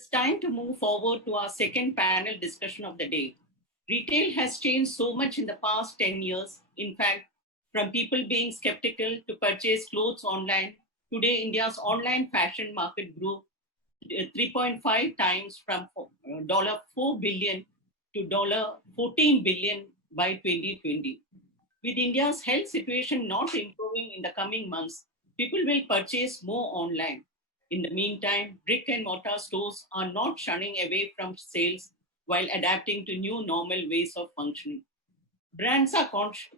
It's time to move forward to our second panel discussion of the day. Retail has changed so much in the past 10 years. In fact, from people being skeptical to purchase clothes online, today India's online fashion market grew 3.5 times from $4 billion to $14 billion by 2020. With India's health situation not improving in the coming months, people will purchase more online. In the meantime, brick and mortar stores are not shunning away from sales while adapting to new normal ways of functioning. Brands are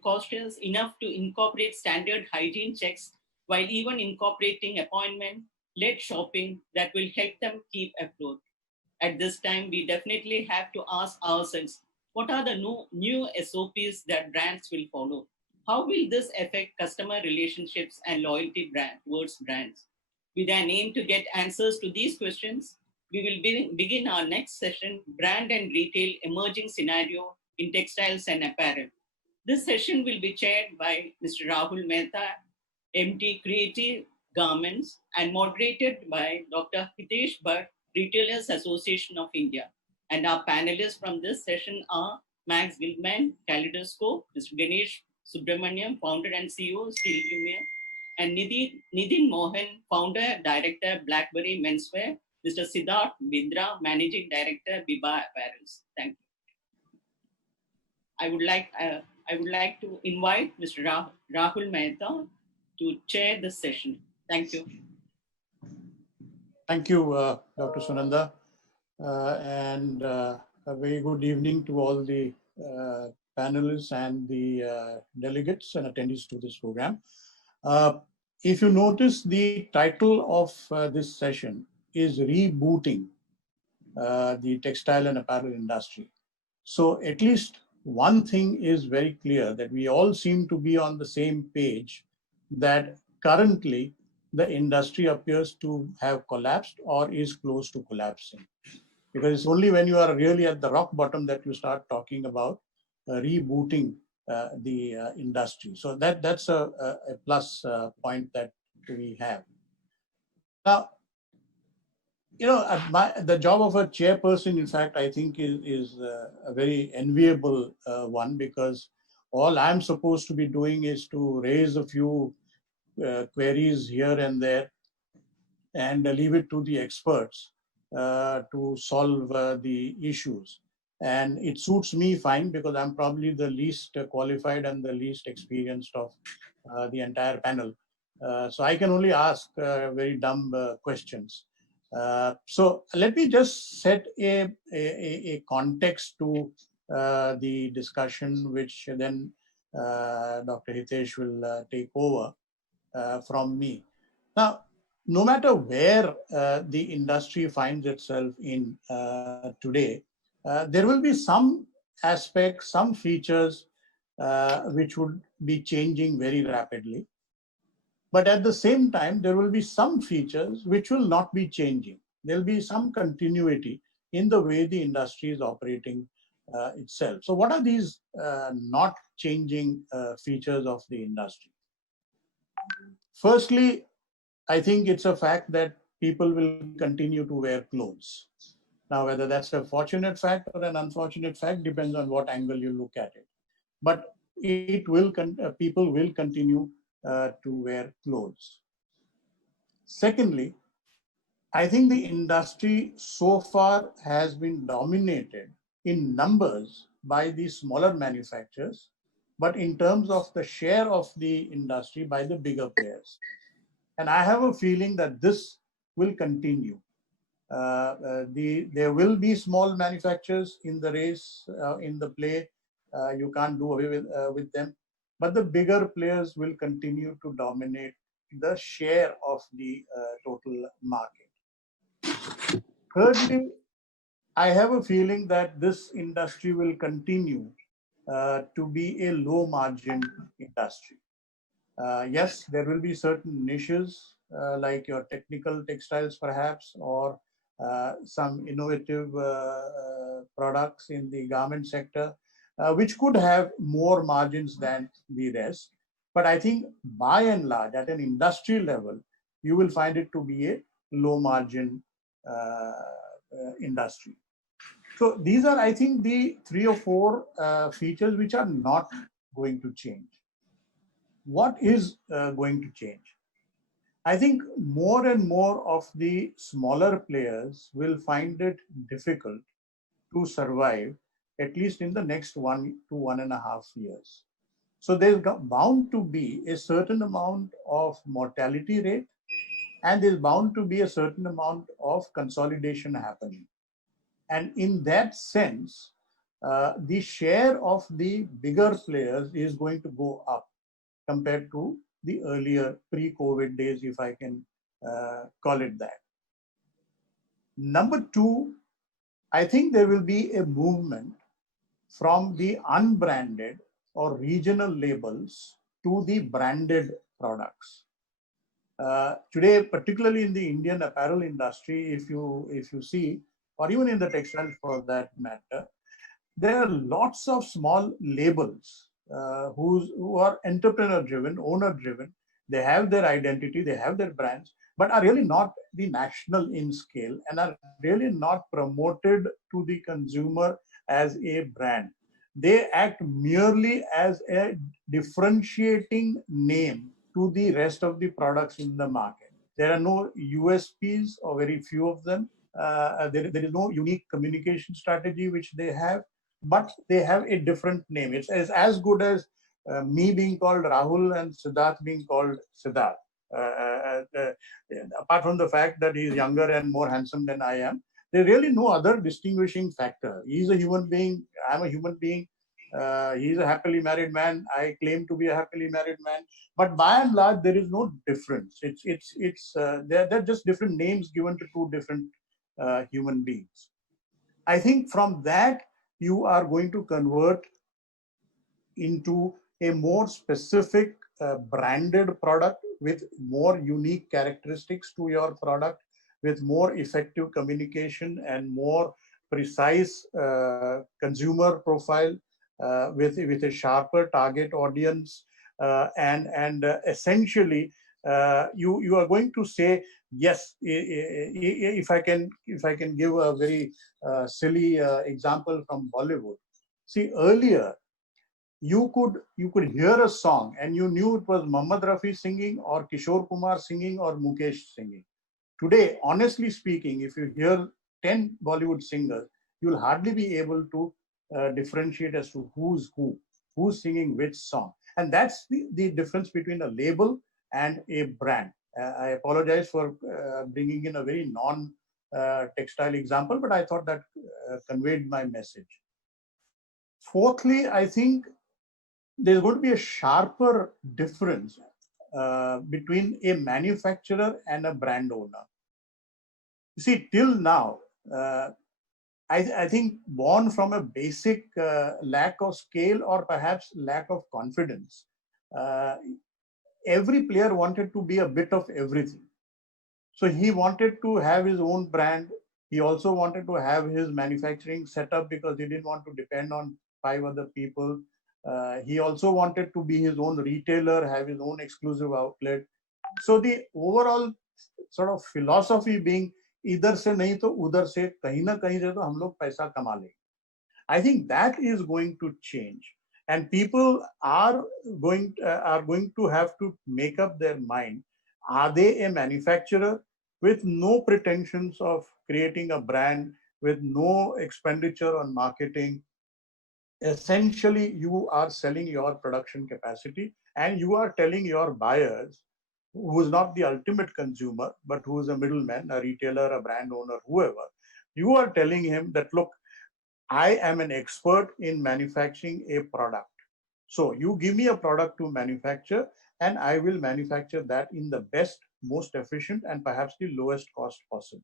cautious enough to incorporate standard hygiene checks while even incorporating appointment-led shopping that will help them keep afloat. At this time, we definitely have to ask ourselves, what are the new SOPs that brands will follow? How will this affect customer relationships and loyalty towards brands? With an aim to get answers to these questions, we will begin our next session, Brand and Retail Emerging Scenario in Textiles and Apparel. This session will be chaired by Mr. Rahul Mehta, MD Creative Garments, and moderated by Dr. Hitesh Bhatt, Retailers Association of India. And our panelists from this session are Max Gilman, Kaleidoscope, Mr. Ganesh Subramaniam, founder and CEO, Stylumia, and Nidhin Mohan, founder, director, Blackberry Menswear, Mr. Siddharth Bindra, managing director, BIBA Apparel. Thank you. I would like to invite Mr. Rahul Mehta to chair this session. Thank you. Thank you, Dr. Sunanda, and a very good evening to all the panelists and the delegates and attendees to this program. If you notice, the title of this session is Rebooting the Textile and Apparel Industry. So at least one thing is very clear, that we all seem to be on the same page, that currently the industry appears to have collapsed or is close to collapsing. Because it's only when you are really at the rock bottom that you start talking about rebooting the industry. So that's a plus point that we have. Now, you know, the job of a chairperson, in fact, I think is a very enviable one, because all I'm supposed to be doing is to raise a few queries here and there and leave it to the experts to solve the issues. And it suits me fine, because I'm probably the least qualified and the least experienced of the entire panel. So I can only ask very dumb questions. So let me just set a context to the discussion, which then Dr. Hitesh will take over from me. Now, no matter where the industry finds itself in today, there will be some aspects, some features which would be changing very rapidly. But at the same time, there will be some features which will not be changing. There will be some continuity in the way the industry is operating itself. So what are these not changing features of the industry? Firstly, I think it's a fact that people will continue to wear clothes. Now, whether that's a fortunate fact or an unfortunate fact depends on what angle you look at it. But people will continue to wear clothes. Secondly, I think the industry so far has been dominated in numbers by the smaller manufacturers, but in terms of the share of the industry by the bigger players. And I have a feeling that this will continue. There will be small manufacturers in the race, in the play. You can't do away with them. But the bigger players will continue to dominate the share of the total market. Thirdly, I have a feeling that this industry will continue to be a low margin industry. Yes, there will be certain niches like your technical textiles perhaps, or some innovative products in the garment sector, which could have more margins than the rest. But I think by and large, at an industry level, you will find it to be a low margin industry. So these are, I think, the 3 or 4 features which are not going to change. What is going to change? I think more and more of the smaller players will find it difficult to survive, at least in the next 1 to 1.5 years. So there's bound to be a certain amount of mortality rate, and there's bound to be a certain amount of consolidation happening. And in that sense, the share of the bigger players is going to go up compared to the earlier pre-COVID days, if I can call it that. Number 2, I think there will be a movement from the unbranded or regional labels to the branded products. Today, particularly in the Indian apparel industry, if you see, or even in the textiles for that matter, there are lots of small labels who are entrepreneur-driven, owner-driven. They have their identity, they have their brands, but are really not the national in scale and are really not promoted to the consumer as a brand. They act merely as a differentiating name to the rest of the products in the market. There are no USPs or very few of them. There is no unique communication strategy which they have, but they have a different name. It's as good as me being called Rahul and Siddharth being called Siddharth. Apart from the fact that he's younger and more handsome than I am, there's really no other distinguishing factor. He's a human being, I'm a human being. He's a happily married man. I claim to be a happily married man. But by and large, there is no difference. They're just different names given to two different human beings. I think from that, you are going to convert into a more specific branded product with more unique characteristics to your product, with more effective communication and more precise consumer profile, with a sharper target audience, and essentially you are going to say yes. If I can give a very silly example from Bollywood. See, earlier you could hear a song and you knew it was Mohammad Rafi singing or Kishore Kumar singing or Mukesh singing. Today, honestly speaking, if you hear 10 Bollywood singers, you'll hardly be able to differentiate as to who's singing which song. And that's the difference between a label and a brand. I apologize for bringing in a very non-textile example, but I thought that conveyed my message. Fourthly, I think there's going to be a sharper difference between a manufacturer and a brand owner. You see, till now, I think born from a basic lack of scale or perhaps lack of confidence, every player wanted to be a bit of everything. So he wanted to have his own brand. He also wanted to have his manufacturing set up because he didn't want to depend on 5 other people. He also wanted to be his own retailer, have his own exclusive outlet. So the overall sort of philosophy being, इधर से नहीं तो उधर से कहीं ना कहीं से तो हम लोग पैसा कमा लेंगे. I think that is going to change, and people are going to have to make up their mind. Are they a manufacturer with no pretensions of creating a brand, with no expenditure on marketing? Essentially, you are selling your production capacity and you are telling your buyers, who is not the ultimate consumer, but who is a middleman, a retailer, a brand owner, whoever, you are telling him that, look, I am an expert in manufacturing a product. So you give me a product to manufacture and I will manufacture that in the best, most efficient, and perhaps the lowest cost possible.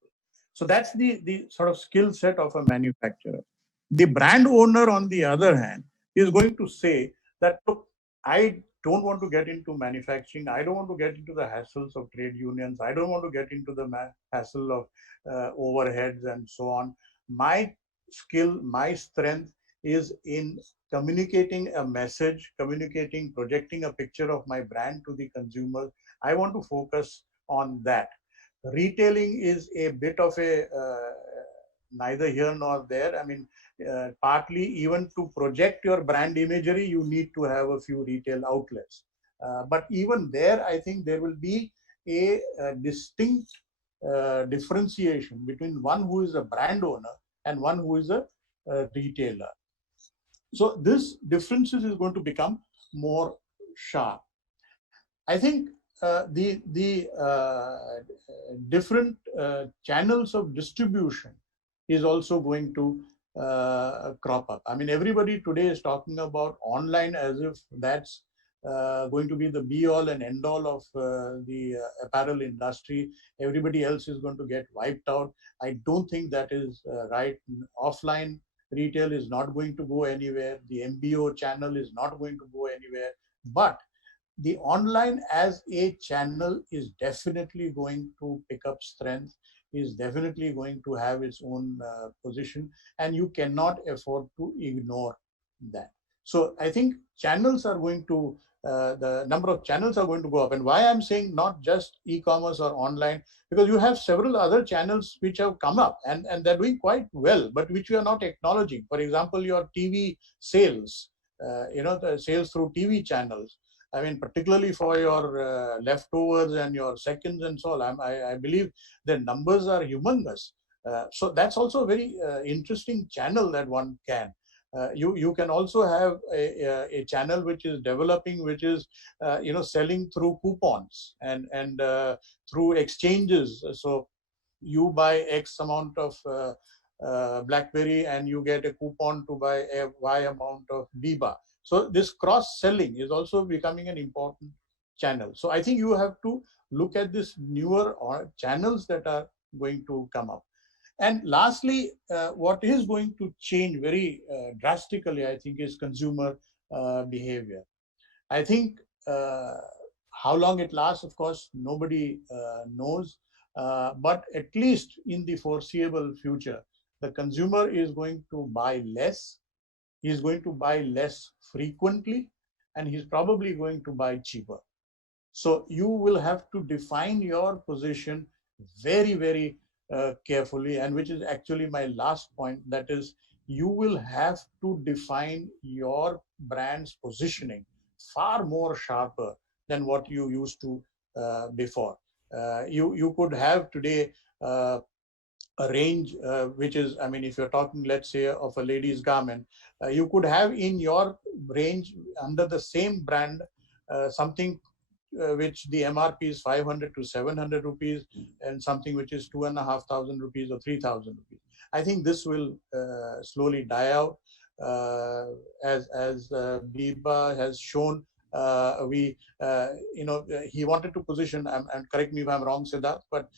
So that's the sort of skill set of a manufacturer. The brand owner, on the other hand, is going to say that, look, I don't want to get into manufacturing. I don't want to get into the hassles of trade unions. I don't want to get into the hassle of overheads and so on. My skill, my strength is in communicating a message, projecting a picture of my brand to the consumer. I want to focus on that. Retailing is a bit of a neither here nor there. I mean, partly even to project your brand imagery, you need to have a few retail outlets. But even there, I think there will be a distinct differentiation between one who is a brand owner and one who is a retailer. So this differences is going to become more sharp. I think the different channels of distribution is also going to crop up. I mean, everybody today is talking about online as if that's going to be the be all and end all of the apparel industry. Everybody else is going to get wiped out. I don't think that is right. Offline retail is not going to go anywhere. The MBO channel is not going to go anywhere. But the online as a channel is definitely going to pick up strength, is definitely going to have its own position, and you cannot afford to ignore that. So I think channels are going to, the number of channels are going to go up. And why I'm saying not just e-commerce or online, because you have several other channels which have come up and they're doing quite well, but which we are not acknowledging. For example, your TV sales, the sales through TV channels. I mean, particularly for your leftovers and your seconds and so on, I believe the numbers are humongous. So that's also a very interesting channel that one can. You can also have a channel which is developing, which is selling through coupons and through exchanges. So you buy X amount of Blackberry and you get a coupon to buy a Y amount of BIBA. So this cross-selling is also becoming an important channel. So I think you have to look at this newer channels that are going to come up. And lastly, what is going to change very drastically, I think, is consumer behavior. I think how long it lasts, of course, nobody knows. But at least in the foreseeable future, the consumer is going to buy less. He's going to buy less frequently, and he's probably going to buy cheaper. So you will have to define your position very, very carefully, and which is actually my last point. That is, you will have to define your brand's positioning far more sharper than what you used to before. You could have today a range which is, I mean, if you're talking, let's say, of a lady's garment, you could have in your range under the same brand something which the MRP is 500 to 700 rupees and something which is 2,500 rupees or 3,000 rupees. I think this will slowly die out as BIBA has shown. He wanted to position, and correct me if I'm wrong, Siddharth, but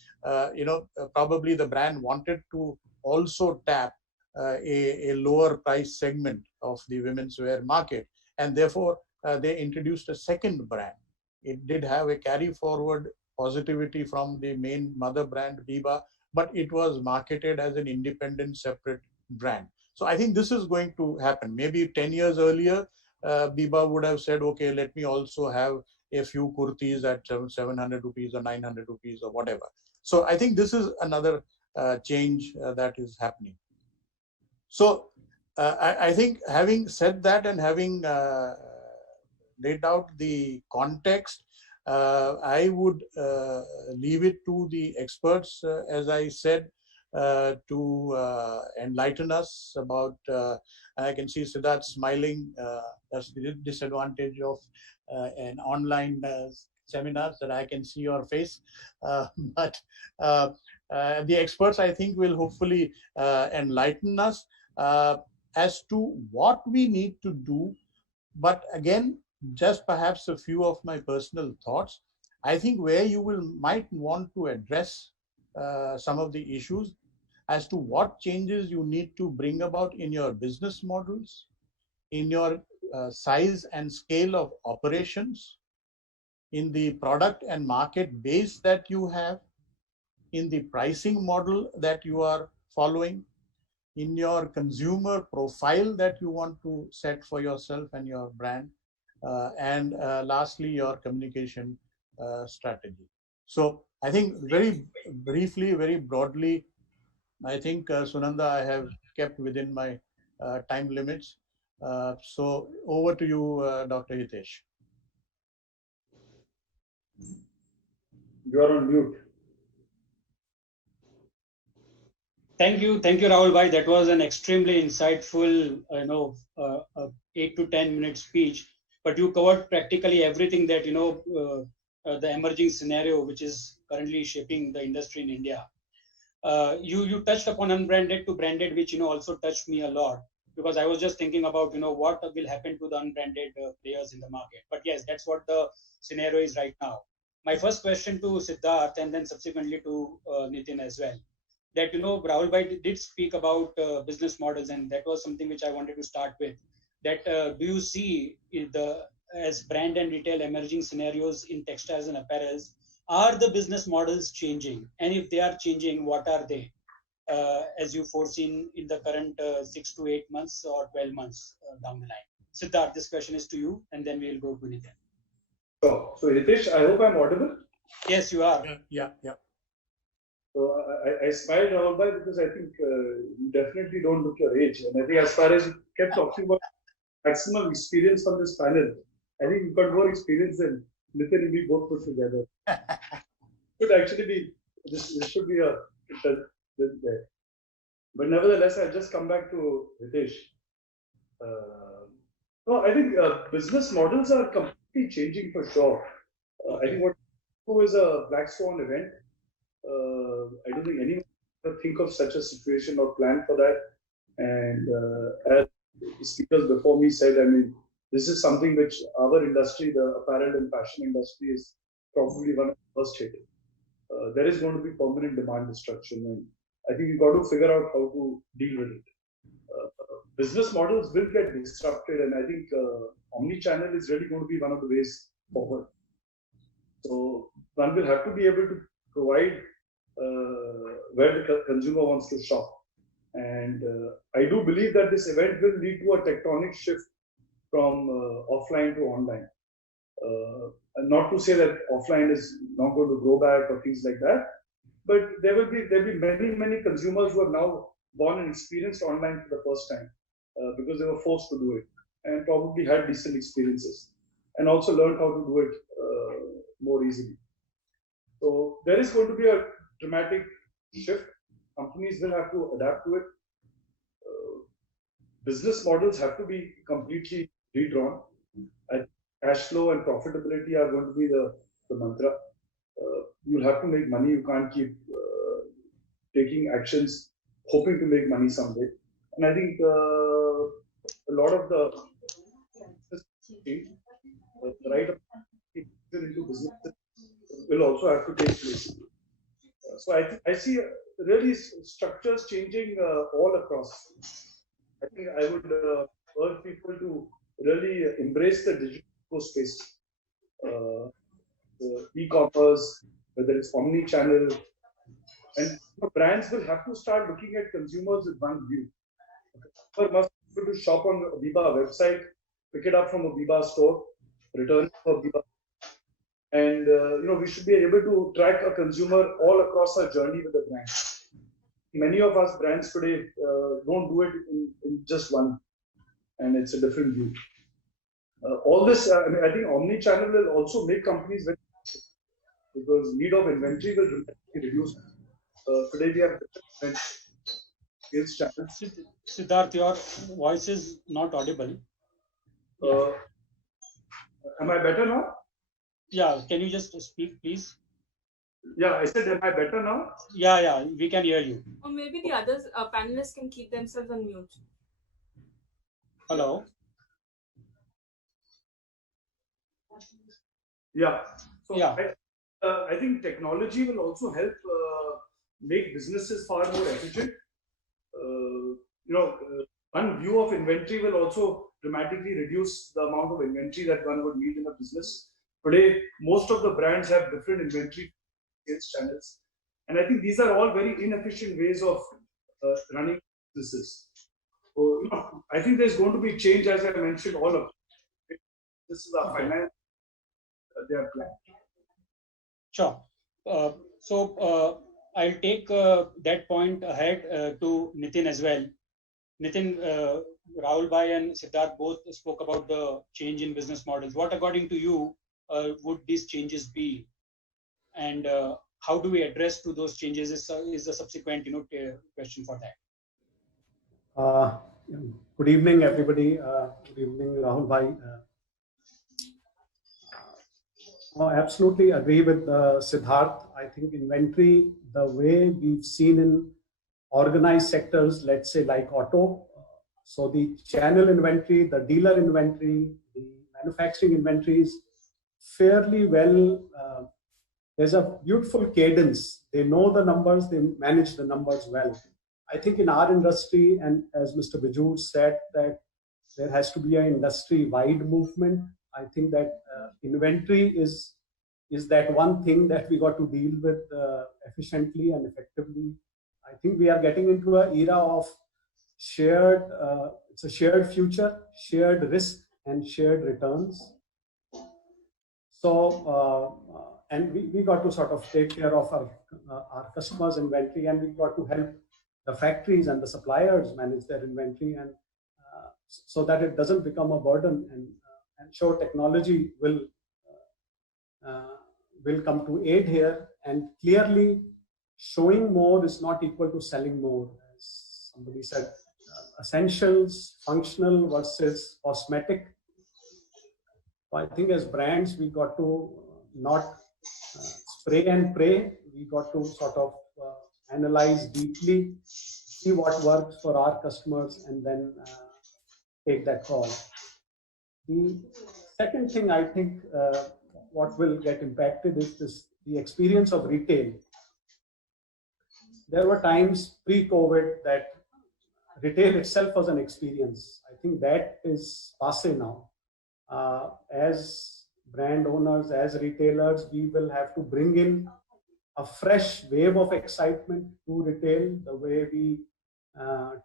probably the brand wanted to also tap a lower price segment of the women's wear market, and therefore they introduced a second brand. It did have a carry forward positivity from the main mother brand BIBA, but it was marketed as an independent separate brand. So I think this is going to happen. Maybe 10 years earlier, BIBA would have said, okay, let me also have a few kurtis at 700 rupees or 900 rupees or whatever. So I think this is another change that is happening. So I think having said that and having laid out the context, I would leave it to the experts, as I said, to enlighten us about, I can see Siddharth smiling. That's the disadvantage of an online seminars, that I can see your face. But the experts, I think, will hopefully enlighten us as to what we need to do. But again, just perhaps a few of my personal thoughts. I think where you might want to address some of the issues as to what changes you need to bring about in your business models, in your size and scale of operations, in the product and market base that you have, in the pricing model that you are following, in your consumer profile that you want to set for yourself and your brand, and lastly, your communication strategy. So I think very briefly, very broadly, I think, Sunanda, I have kept within my time limits. So over to you, Dr. Hitesh. You are on mute. Thank you, Rahul bhai. That was an extremely insightful, 8 to 10 minute speech. But you covered practically everything that the emerging scenario which is currently shaping the industry in India. You touched upon unbranded to branded, which also touched me a lot, because I was just thinking about what will happen to the unbranded players in the market. But yes, that's what the scenario is right now. My first question to Siddharth and then subsequently to Nitin as well. That Rahul bhai did speak about business models, and that was something which I wanted to start with. That do you see as brand and retail emerging scenarios in textiles and apparels? Are the business models changing? And if they are changing, what are they? As you foreseen in the current 6 to 8 months or 12 months down the line? Siddharth, this question is to you, and then we'll go to Nitin. So Hitesh, I hope I'm audible. Yes, you are. Yeah. So I smiled, Rahul bhai, because I think you definitely don't look your age. And I think as far as you kept talking about maximum experience from this panel, I think you've got more experience than Nitin and me both put together. Should actually be this should be a there. But nevertheless, I'll just come back to Hitesh. No, I think business models are completely changing for sure. I think what is a black swan event. I don't think anyone would think of such a situation or plan for that. And as the speakers before me said, I mean, this is something which our industry, the apparel and fashion industry, is probably one of the first hit. There is going to be permanent demand destruction, and I think you've got to figure out how to deal with it. Business models will get disrupted, and I think omni-channel is really going to be one of the ways forward. So one will have to be able to provide where the consumer wants to shop. And I do believe that this event will lead to a tectonic shift from offline to online. Not to say that offline is not going to go back or things like that, but there'll be many consumers who have now gone and experienced online for the first time because they were forced to do it and probably had decent experiences and also learned how to do it more easily. So there is going to be a dramatic shift. Companies will have to adapt to it. Business models have to be completely redrawn. Cash flow and profitability are going to be the mantra. You'll have to make money. You can't keep taking actions hoping to make money someday. And I think a lot of the right into business will also have to take place. So I see really structures changing all across. I think I would urge people to really embrace the digital space, e-commerce, whether it's omni-channel, and brands will have to start looking at consumers with one view. Consumer must be able to shop on a BIBA website, pick it up from a BIBA store, return it for BIBA. And we should be able to track a consumer all across our journey with the brand. Many of us brands today don't do it in just one, and it's a different view. All this, I think omni-channel will also make companies very, because need of inventory will reduce. Today we have different sales channels. Siddharth, your voice is not audible. Am I better now? Yeah, can you just speak, please? Yeah, I said, am I better now? Yeah, we can hear you. Or maybe the others, panelists can keep themselves on mute. Hello? Yeah. So yeah. I think technology will also help make businesses far more efficient. One view of inventory will also dramatically reduce the amount of inventory that one would need in a business. Today, most of the brands have different inventory sales channels. And I think these are all very inefficient ways of running businesses. So, I think there's going to be change, as I mentioned, all of it. This is our finance, their plan. Sure. I'll take that point ahead to Nitin as well. Nitin, Rahul Bhai and Siddharth both spoke about the change in business models. What, according to you, would these changes be, and how do we address to those changes? Is the subsequent question for that. Good evening, everybody. Good evening, Rahul Bhai. Absolutely agree with Siddharth. I think inventory, the way we've seen in organized sectors, let's say like auto, so the channel inventory, the dealer inventory, the manufacturing inventory is fairly well, there's a beautiful cadence. They know the numbers, they manage the numbers well. I think in our industry, and as Mr. Bijou said, that there has to be an industry-wide movement. I think that inventory is that one thing that we got to deal with efficiently and effectively. I think we are getting into an era of shared, it's a shared future, shared risk, and shared returns. So, and we got to sort of take care of our customers' inventory, and we got to help the factories and the suppliers manage their inventory, and so that it doesn't become a burden. And sure, technology will come to aid here. And clearly, showing more is not equal to selling more. As somebody said, essentials, functional versus cosmetic. So I think as brands, we got to not spray and pray. We got to sort of analyze deeply, see what works for our customers, and then take that call. The second thing I think what will get impacted is the experience of retail. There were times pre-COVID that retail itself was an experience. I think that is passé now. As brand owners, as retailers, we will have to bring in a fresh wave of excitement to retail, the way we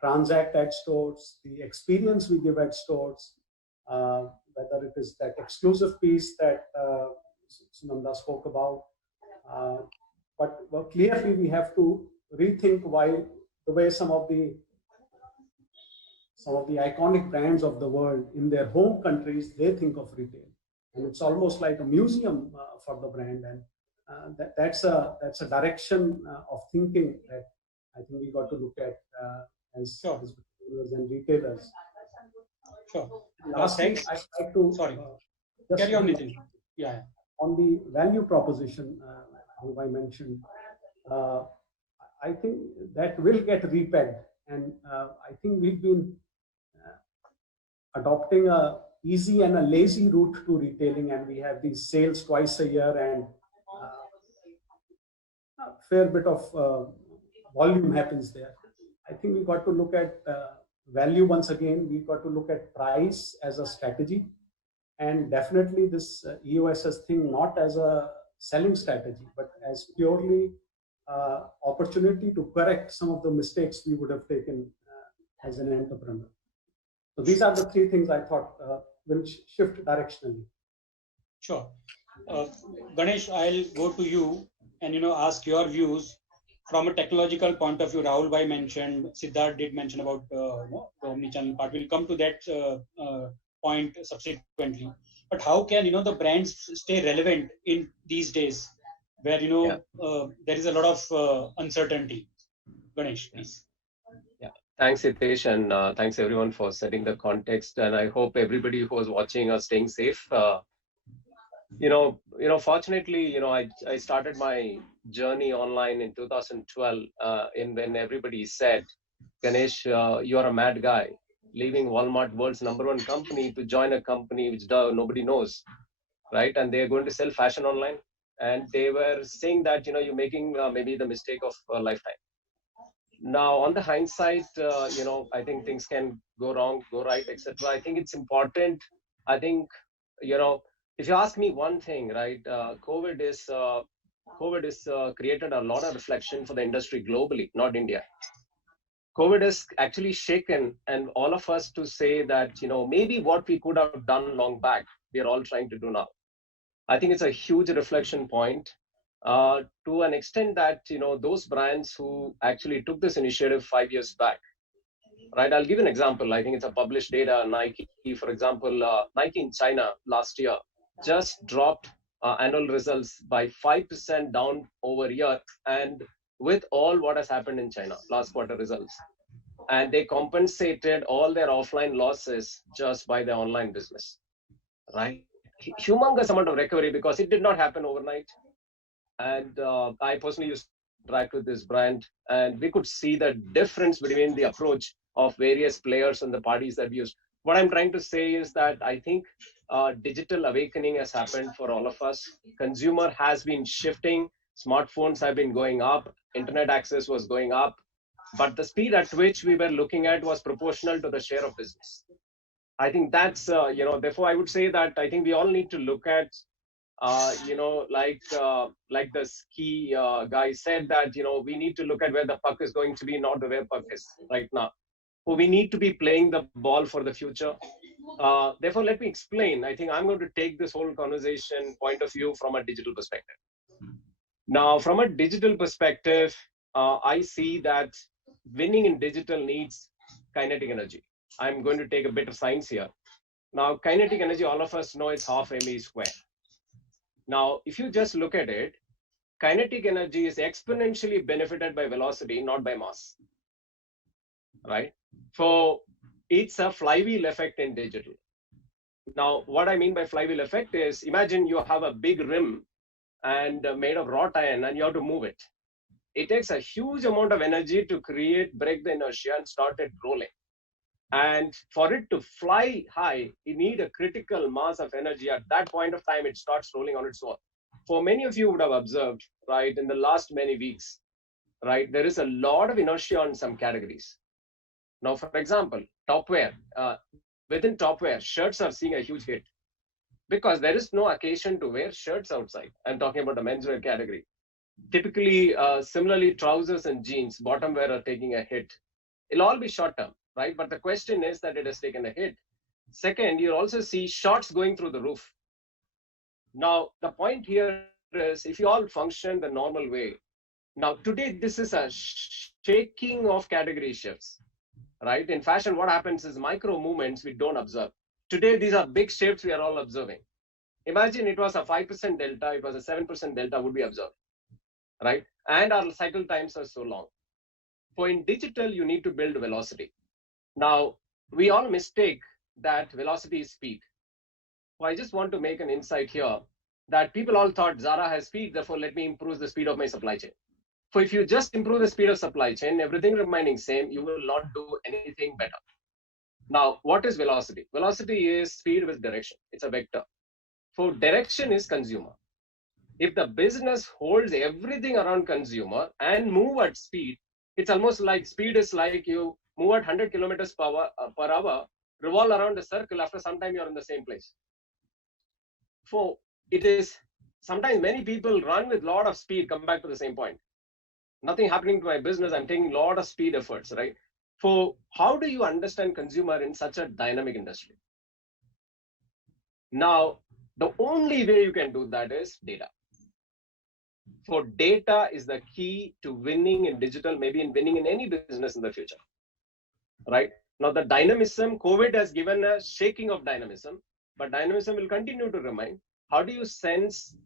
transact at stores, the experience we give at stores, whether it is that exclusive piece that Sunanda spoke about. But clearly we have to rethink the way some of the iconic brands of the world in their home countries, they think of retail. And it's almost like a museum for the brand. And that's a direction of thinking that I think we got to look at as retailers and retailers. Sure. Lastly, I'd like to carry on, Nitin. Yeah. On the value proposition, who I mentioned, I think that will get repegged, and I think we've been adopting a easy and a lazy route to retailing, and we have these sales twice a year, and a fair bit of volume happens there. I think we got to look at value once again. We got to look at price as a strategy, and definitely this EOSS thing not as a selling strategy, but as purely opportunity to correct some of the mistakes we would have taken as an entrepreneur. So these are the three things I thought will shift directionally. Sure. Ganesh, I'll go to you and ask your views from a technological point of view. Rahul Bhai mentioned, Siddharth did mention about the omnichannel part. We'll come to that point subsequently. But how can the brands stay relevant in these days, where there is a lot of uncertainty? Ganesh, please. Yeah, thanks, Hitesh, and thanks everyone for setting the context. And I hope everybody who is watching are staying safe. Fortunately, I started my journey online in 2012, when everybody said, Ganesh, you are a mad guy, leaving Walmart, world's #1 company, to join a company which nobody knows, right? And they're going to sell fashion online. And they were saying that, you're making maybe the mistake of a lifetime. Now, on the hindsight, I think things can go wrong, go right, etc. I think it's important. I think, if you ask me one thing, right, COVID is created a lot of reflection for the industry globally, not India. COVID has actually shaken and all of us to say that, maybe what we could have done long back, we are all trying to do now. I think it's a huge reflection point. to an extent that, those brands who actually took this initiative 5 years back, right? I'll give an example. I think it's a published data. Nike, for example, Nike in China last year just dropped annual results by 5% down over year, and with all what has happened in China, last quarter results. And they compensated all their offline losses just by the online business, right? Humongous amount of recovery because it did not happen overnight. And I personally used to interact with this brand, and we could see the difference between the approach of various players and the parties that we used. What I'm trying to say is that I think digital awakening has happened for all of us. Consumer has been shifting. Smartphones have been going up. Internet access was going up. But the speed at which we were looking at was proportional to the share of business. I think that's, therefore I would say that I think we all need to look at, like the ski guy said that, we need to look at where the puck is going to be, not the where puck is right now. So we need to be playing the ball for the future. Therefore, let me explain. I think I'm going to take this whole conversation point of view from a digital perspective. Now, from a digital perspective, I see that winning in digital needs kinetic energy. I'm going to take a bit of science here. Now, kinetic energy, all of us know it's half mE square. Now, if you just look at it, kinetic energy is exponentially benefited by velocity, not by mass, right? So it's a flywheel effect in digital. Now, what I mean by flywheel effect is, imagine you have a big rim and made of wrought iron and you have to move it. It takes a huge amount of energy to break the inertia and start it rolling. And for it to fly high, you need a critical mass of energy. At that point of time, it starts rolling on its own. For many of you would have observed, right, in the last many weeks, right, there is a lot of inertia on some categories. Now, for example, topwear. Within topwear, shirts are seeing a huge hit because there is no occasion to wear shirts outside. I'm talking about the menswear category. Typically, similarly, trousers and jeans, bottom wear are taking a hit. It'll all be short term, right? But the question is that it has taken a hit. Second, you'll also see shorts going through the roof. Now, the point here is if you all function the normal way. Now, today, this is a shaking of category shifts, right? In fashion, what happens is micro movements we don't observe. Today, these are big shifts we are all observing. Imagine it was a 5% delta, it was a 7% delta would be observed, right? And our cycle times are so long. For in digital, you need to build velocity. Now, we all mistake that velocity is speed. So I just want to make an insight here that people all thought Zara has speed, therefore let me improve the speed of my supply chain. So if you just improve the speed of supply chain, everything remaining same, you will not do anything better. Now, what is velocity? Velocity is speed with direction. It's a vector. So direction is consumer. If the business holds everything around consumer and move at speed, it's almost like speed is like you move at 100 kilometers per hour, revolve around a circle, after some time you're in the same place. So it is, sometimes many people run with a lot of speed, come back to the same point. Nothing happening to my business, I'm taking a lot of speed efforts, right? So how do you understand consumer in such a dynamic industry? Now, the only way you can do that is data. So data is the key to winning in digital, maybe in winning in any business in the future, right? Now the dynamism, COVID has given a shaking of dynamism, but dynamism will continue to remain. How do you sense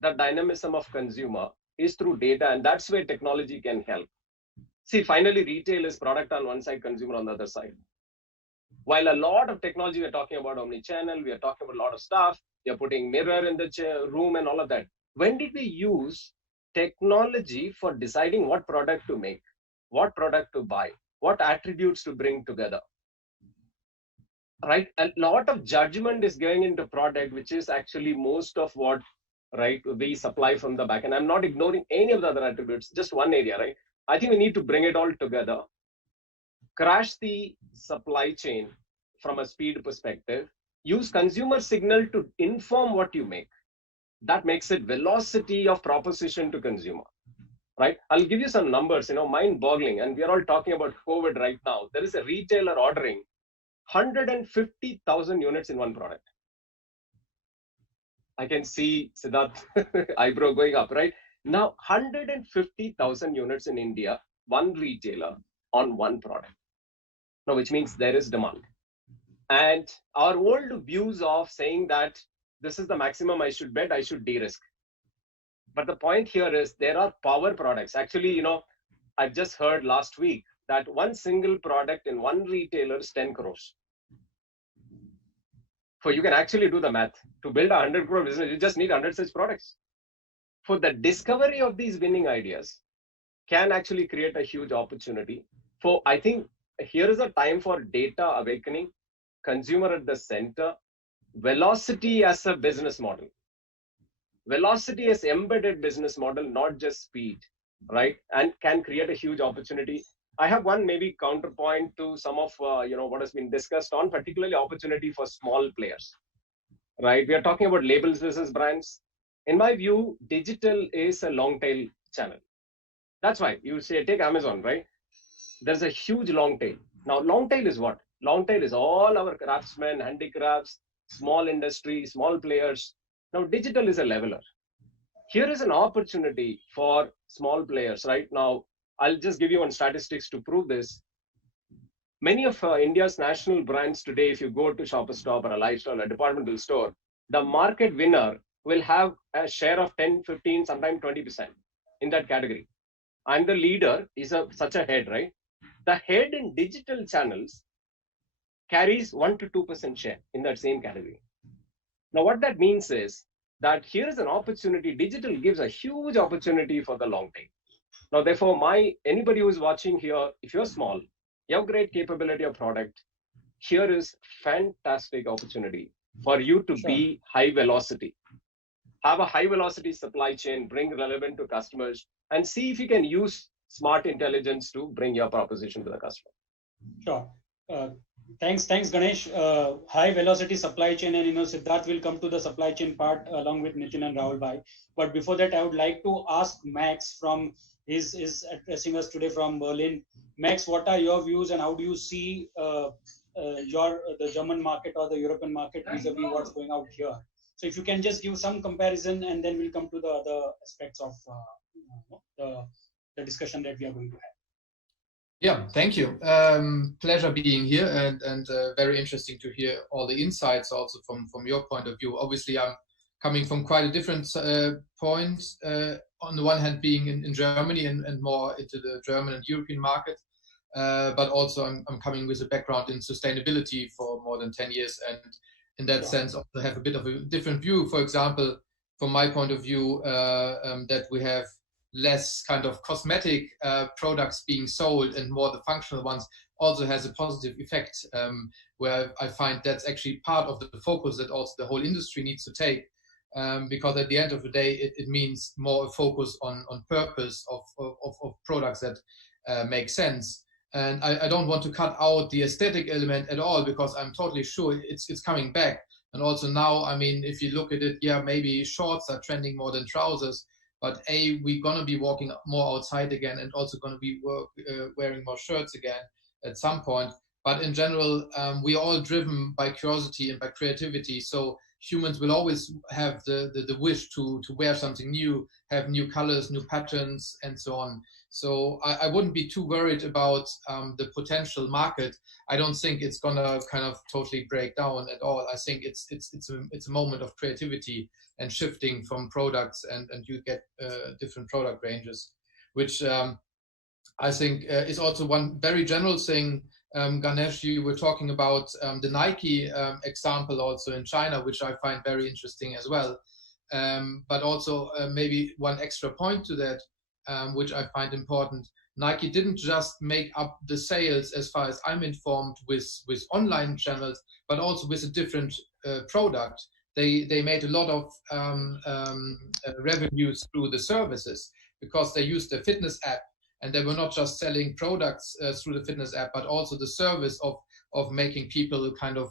the dynamism of consumer is through data, and that's where technology can help. See, finally, retail is product on one side, consumer on the other side. While a lot of technology, we're talking about omni-channel, we are talking about a lot of stuff, you're putting mirror in the room and all of that. When did we use technology for deciding what product to make, what product to buy, what attributes to bring together? Right? A lot of judgment is going into product, which is actually most of what, right, we supply from the back. And I'm not ignoring any of the other attributes, just one area, right? I think we need to bring it all together, crash the supply chain from a speed perspective, use consumer signal to inform what you make. That makes it velocity of proposition to consumer, right? I'll give you some numbers, mind-boggling. And we are all talking about COVID right now. There is a retailer ordering 150,000 units in one product. I can see Siddharth eyebrow going up, right? Now, 150,000 units in India, one retailer on one product. Now, which means there is demand. And our old views of saying that this is the maximum I should bet, I should de-risk. But the point here is there are power products. Actually, I've just heard last week that one single product in one retailer is 10 crores. So you can actually do the math. To build a 100 crore business, you just need 100 such products. For the discovery of these winning ideas can actually create a huge opportunity. For, I think, here is a time for data awakening, consumer at the center, velocity as a business model. Velocity as embedded business model, not just speed, right? And can create a huge opportunity. I have one maybe counterpoint to some of what has been discussed on, particularly opportunity for small players, right? We are talking about labels versus brands. In my view, digital is a long tail channel. That's why you say, take Amazon, right? There's a huge long tail. Now, long tail is what? Long tail is all our craftsmen, handicrafts, small industry, small players. Now, digital is a leveler. Here is an opportunity for small players, right? Now, I'll just give you one statistics to prove this. Many of India's national brands today, if you go to Shoppers Stop or a lifestyle, a departmental store, the market winner will have a share of 10, 15, sometimes 20% in that category. And the leader is such a head, right? The head in digital channels carries 1 to 2% share in that same category. Now, what that means is that here is an opportunity. Digital gives a huge opportunity for the long tail. Now, therefore, anybody who is watching here, if you're small, you have great capability of product, here is fantastic opportunity for you to be high velocity. Have a high velocity supply chain, bring relevant to customers, and see if you can use smart intelligence to bring your proposition to the customer. Sure. Thanks, Ganesh. High velocity supply chain, and Siddharth will come to the supply chain part along with Nitin and Rahul Bhai. But before that, I would like to ask Max from is addressing us today from Berlin. Max, what are your views and how do you see the German market or the European market vis-a-vis what's going out here? So if you can just give some comparison, and then we'll come to the other aspects of the discussion that we are going to have. Yeah, thank you. Pleasure being here, and very interesting to hear all the insights also from your point of view. Obviously, I'm coming from quite a different point. On the one hand, being in Germany and more into the German and European market, but also I'm coming with a background in sustainability for more than 10 years, and in that sense also have a bit of a different view. For example, from my point of view, that we have less kind of cosmetic products being sold and more the functional ones also has a positive effect, where I find that's actually part of the focus that also the whole industry needs to take, because at the end of the day, it means more a focus on purpose of products that make sense. And I don't want to cut out the aesthetic element at all, because I'm totally sure it's coming back. And also now, I mean, if you look at it, yeah, maybe shorts are trending more than trousers, but we're going to be walking more outside again, and also going to be wearing more shirts again at some point. But in general, we're all driven by curiosity and by creativity. So humans will always have the wish to wear something new, have new colors, new patterns, and so on. So I wouldn't be too worried about the potential market. I don't think it's gonna kind of totally break down at all. I think it's a moment of creativity and shifting from products, and you get different product ranges, which I think is also one very general thing. Ganesh, you were talking about the Nike example also in China, which I find very interesting as well. But also maybe one extra point to that, which I find important. Nike didn't just make up the sales, as far as I'm informed, with online channels, but also with a different product. They made a lot of revenues through the services, because they used the fitness app, and they were not just selling products through the fitness app, but also the service of making people kind of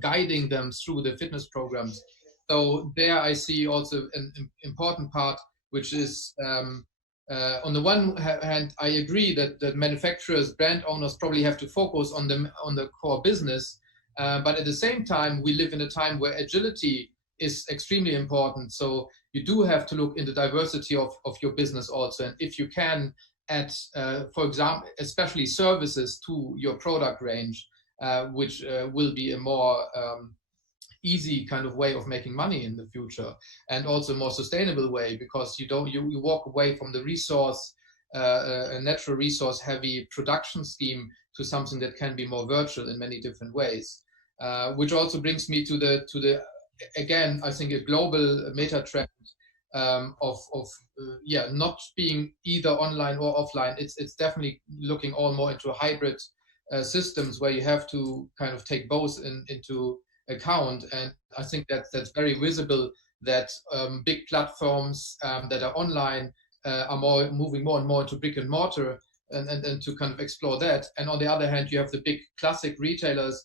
guiding them through the fitness programs. So there I see also an important part, which is on the one hand, I agree that manufacturers, brand owners probably have to focus on the core business, but at the same time, we live in a time where agility is extremely important. So you do have to look in the diversity of your business also. And if you can add, for example, especially services to your product range, which will be a more easy kind of way of making money in the future, and also a more sustainable way, because you walk away from the resource, a natural resource heavy production scheme, to something that can be more virtual in many different ways. Which also brings me to the again, I think, a global meta trend of not being either online or offline. It's definitely looking all more into hybrid systems where you have to kind of take both into account. And I think that's very visible, that big platforms that are online are moving more and more into brick and mortar, and to kind of explore that. And on the other hand, you have the big classic retailers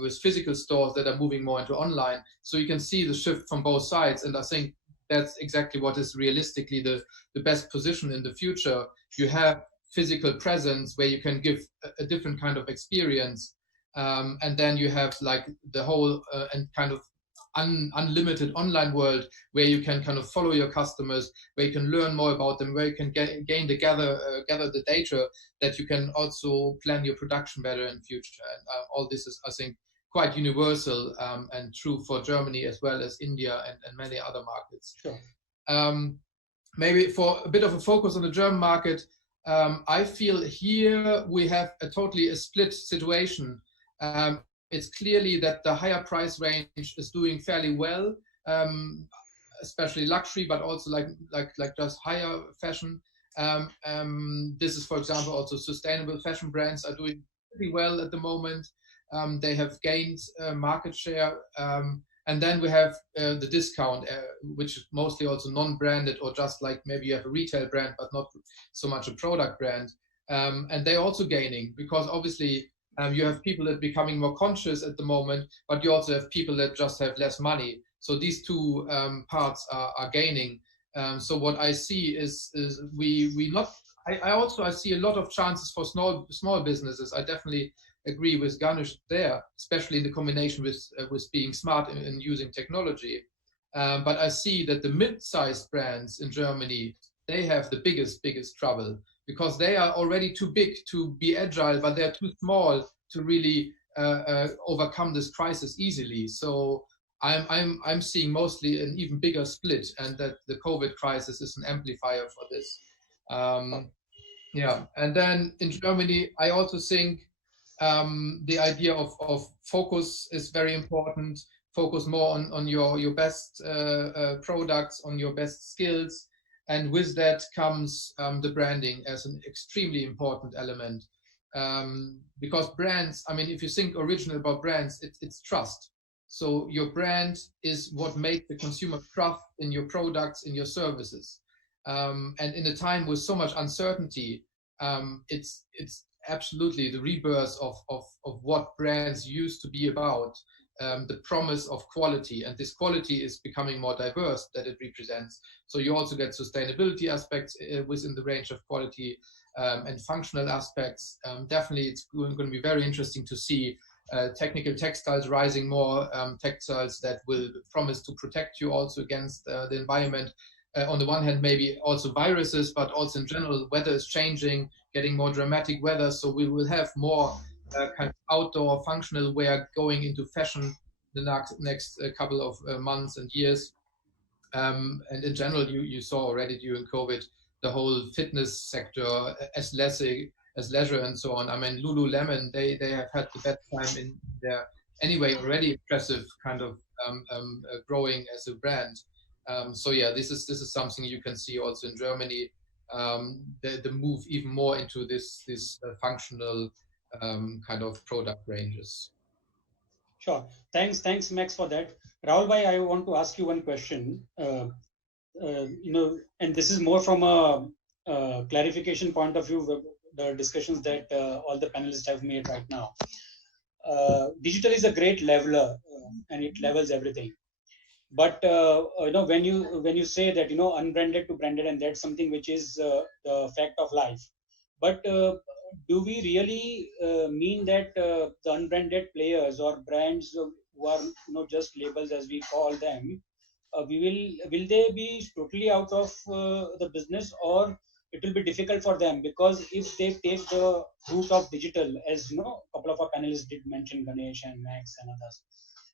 with physical stores that are moving more into online. So you can see the shift from both sides. And I think that's exactly what is realistically the best position in the future. You have physical presence where you can give a different kind of experience. And then you have like the whole and kind of unlimited online world where you can kind of follow your customers, where you can learn more about them, where you can gather the data that you can also plan your production better in future. And all this is, I think, quite universal and true for Germany as well as India and many other markets. Sure. Maybe for a bit of a focus on the German market, I feel here we have a totally split situation. It's clearly that the higher price range is doing fairly well, especially luxury, but also like just higher fashion. This is, for example, also sustainable fashion brands are doing pretty well at the moment. They have gained market share. And then we have the discount, which is mostly also non-branded, or just like maybe you have a retail brand, but not so much a product brand. And they're also gaining, because obviously you have people that are becoming more conscious at the moment, but you also have people that just have less money. So these two parts are gaining. So what I see is I see a lot of chances for small businesses. I definitely agree with Ganesh there, especially in the combination with being smart and using technology. But I see that the mid-sized brands in Germany, they have the biggest trouble, because they are already too big to be agile, but they're too small to really overcome this crisis easily. So I'm seeing mostly an even bigger split, and that the COVID crisis is an amplifier for this. And then in Germany, I also think the idea of focus is very important. Focus more on your best products, on your best skills. And with that comes the branding as an extremely important element. Because brands, I mean, if you think originally about brands, it's trust. So your brand is what makes the consumer trust in your products, in your services. And in a time with so much uncertainty, it's absolutely the rebirth of what brands used to be about. The promise of quality, and this quality is becoming more diverse that it represents. So you also get sustainability aspects within the range of quality and functional aspects. Definitely it's going to be very interesting to see technical textiles rising more, textiles that will promise to protect you also against the environment. On the one hand, maybe also viruses, but also in general, weather is changing, getting more dramatic weather. So we will have more kind of outdoor functional wear going into fashion the next couple of months and years. And in general, you saw already during COVID, the whole fitness sector as leisure and so on. I mean, Lululemon, they have had the best time in their anyway already impressive kind of growing as a brand. So yeah, this is something you can see also in Germany. The move even more into this functional kind of product ranges. Sure. Thanks, Max, for that. Rahul bhai, I want to ask you one question. And this is more from a clarification point of view, the discussions that all the panelists have made right now. Digital is a great leveler, and it levels everything. But when you say that unbranded to branded, and that's something which is the fact of life. But do we really mean that the unbranded players or brands who are just labels as we call them will they be totally out of the business, or it will be difficult for them? Because if they take the route of digital, as a couple of our panelists did mention, Ganesh and Max and others,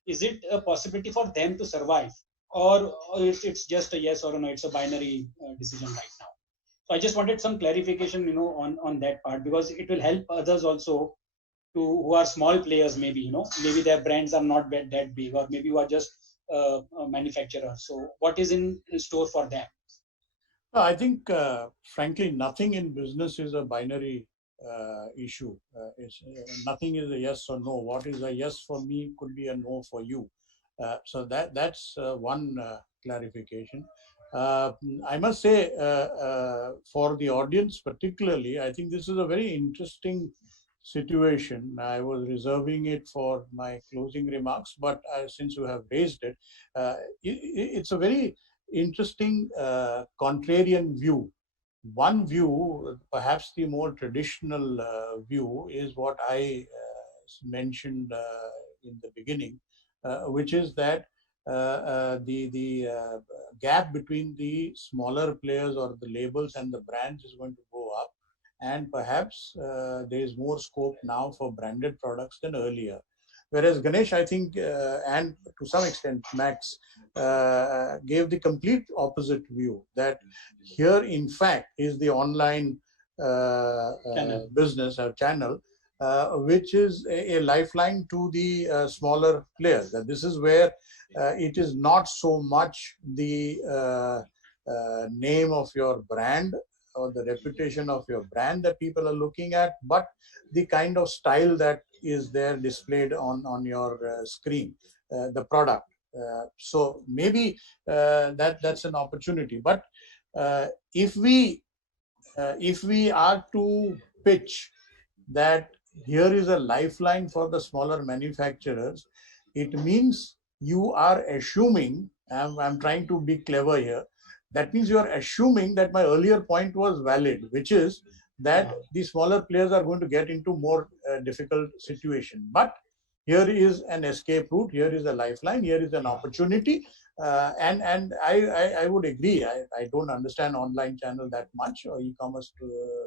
is it a possibility for them to survive, or it's just a yes or a no? It's a binary decision right now. So I just wanted some clarification, on that part, because it will help others also who are small players, maybe, maybe their brands are not that big, or maybe who are just a manufacturer. So what is in store for them? I think, frankly, nothing in business is a binary issue. Nothing is a yes or no. What is a yes for me could be a no for you. So that's one clarification. I must say, for the audience particularly, I think this is a very interesting situation. I was reserving it for my closing remarks, but since you have raised it, it's a very interesting contrarian view. One view, perhaps the more traditional view, is what I mentioned in the beginning, which is that the gap between the smaller players or the labels and the brands is going to go up, and perhaps there is more scope now for branded products than earlier. Whereas Ganesh, I think, and to some extent Max, gave the complete opposite view, that here, in fact, is the online business or channel, which is a lifeline to the smaller players. That this is where it is not so much the name of your brand or the reputation of your brand that people are looking at, but the kind of style that is there displayed on your screen, the product. So maybe that's an opportunity. But if we are to pitch that here is a lifeline for the smaller manufacturers, it means you are assuming, I'm trying to be clever here, that means you are assuming that my earlier point was valid, which is that the smaller players are going to get into more difficult situation. But here is an escape route, here is a lifeline, here is an opportunity. And I would agree. I don't understand online channel that much, or e-commerce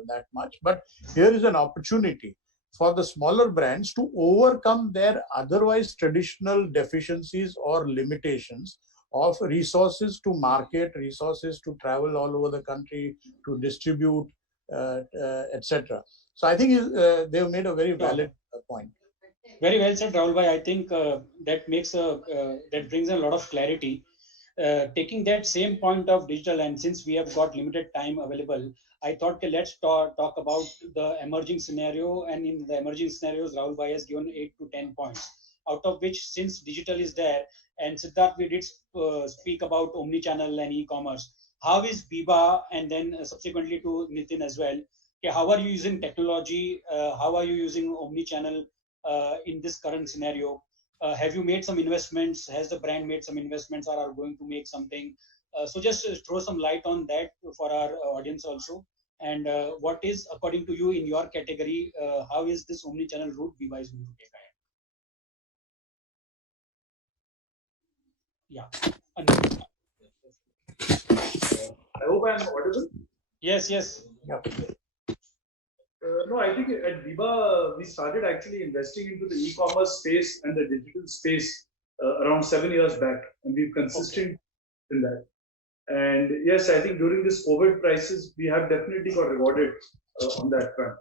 that much, but here is an opportunity for the smaller brands to overcome their otherwise traditional deficiencies or limitations of resources to market, resources to travel all over the country, to distribute, etc. So I think they've made a very valid point. Very well said, Rahul bhai. I think that brings a lot of clarity. Taking that same point of digital, and since we have got limited time available, I thought, okay, let's talk about the emerging scenario. And in the emerging scenarios, Rahul bhai has given 8 to 10 points, out of which, since digital is there, and Siddharth, we did speak about omni-channel and e-commerce. How is BIBA, and then subsequently to Nitin as well, okay, how are you using technology? How are you using omni-channel in this current scenario? Have you made some investments? Has the brand made some investments, or are going to make something? So just throw some light on that for our audience also. And what is, according to you, in your category, how is this omni-channel route BIBA is going to take ahead? Yeah. I hope I'm audible. Yes, yes. Yeah. No, I think at BIBA, we started actually investing into the e-commerce space and the digital space around 7 years back, and we've consistent in that. And yes, I think during this COVID crisis, we have definitely got rewarded on that front.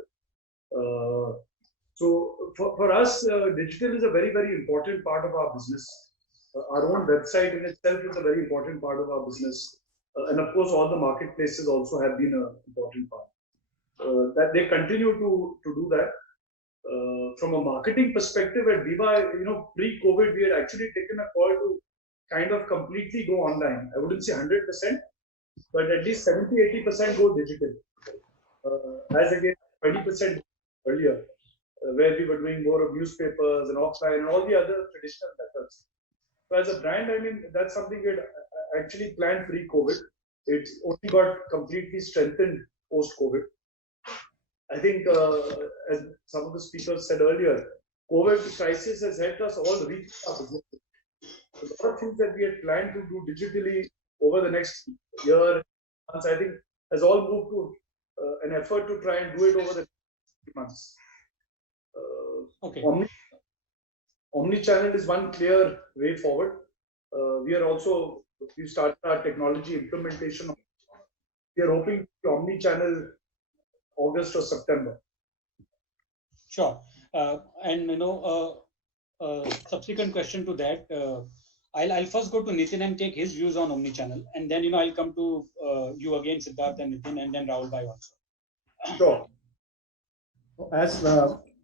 So for us, digital is a very, very important part of our business. Our own website in itself is a very important part of our business. And of course, all the marketplaces also have been an important part. That they continue to do that. From a marketing perspective at BIBA, pre-COVID, we had actually taken a call to kind of completely go online. I wouldn't say 100%, but at least 70-80% go digital. As against 20% earlier, where we were doing more of newspapers and offline and all the other traditional methods. So as a brand, I mean, that's something we had actually planned pre-COVID. It only got completely strengthened post-COVID. I think, as some of the speakers said earlier, COVID crisis has helped us all reach our business. a lot of things that we had planned to do digitally over the next year, months, I think has all moved to an effort to try and do it over the next months. Okay. Omni-channel is one clear way forward. We started our technology implementation. We are hoping omni-channel August or September. Sure. And subsequent question to that, I'll first go to Nitin and take his views on omni-channel, and then I'll come to you again, Siddharth and Nitin, and then Rahul Bhai also. Sure. As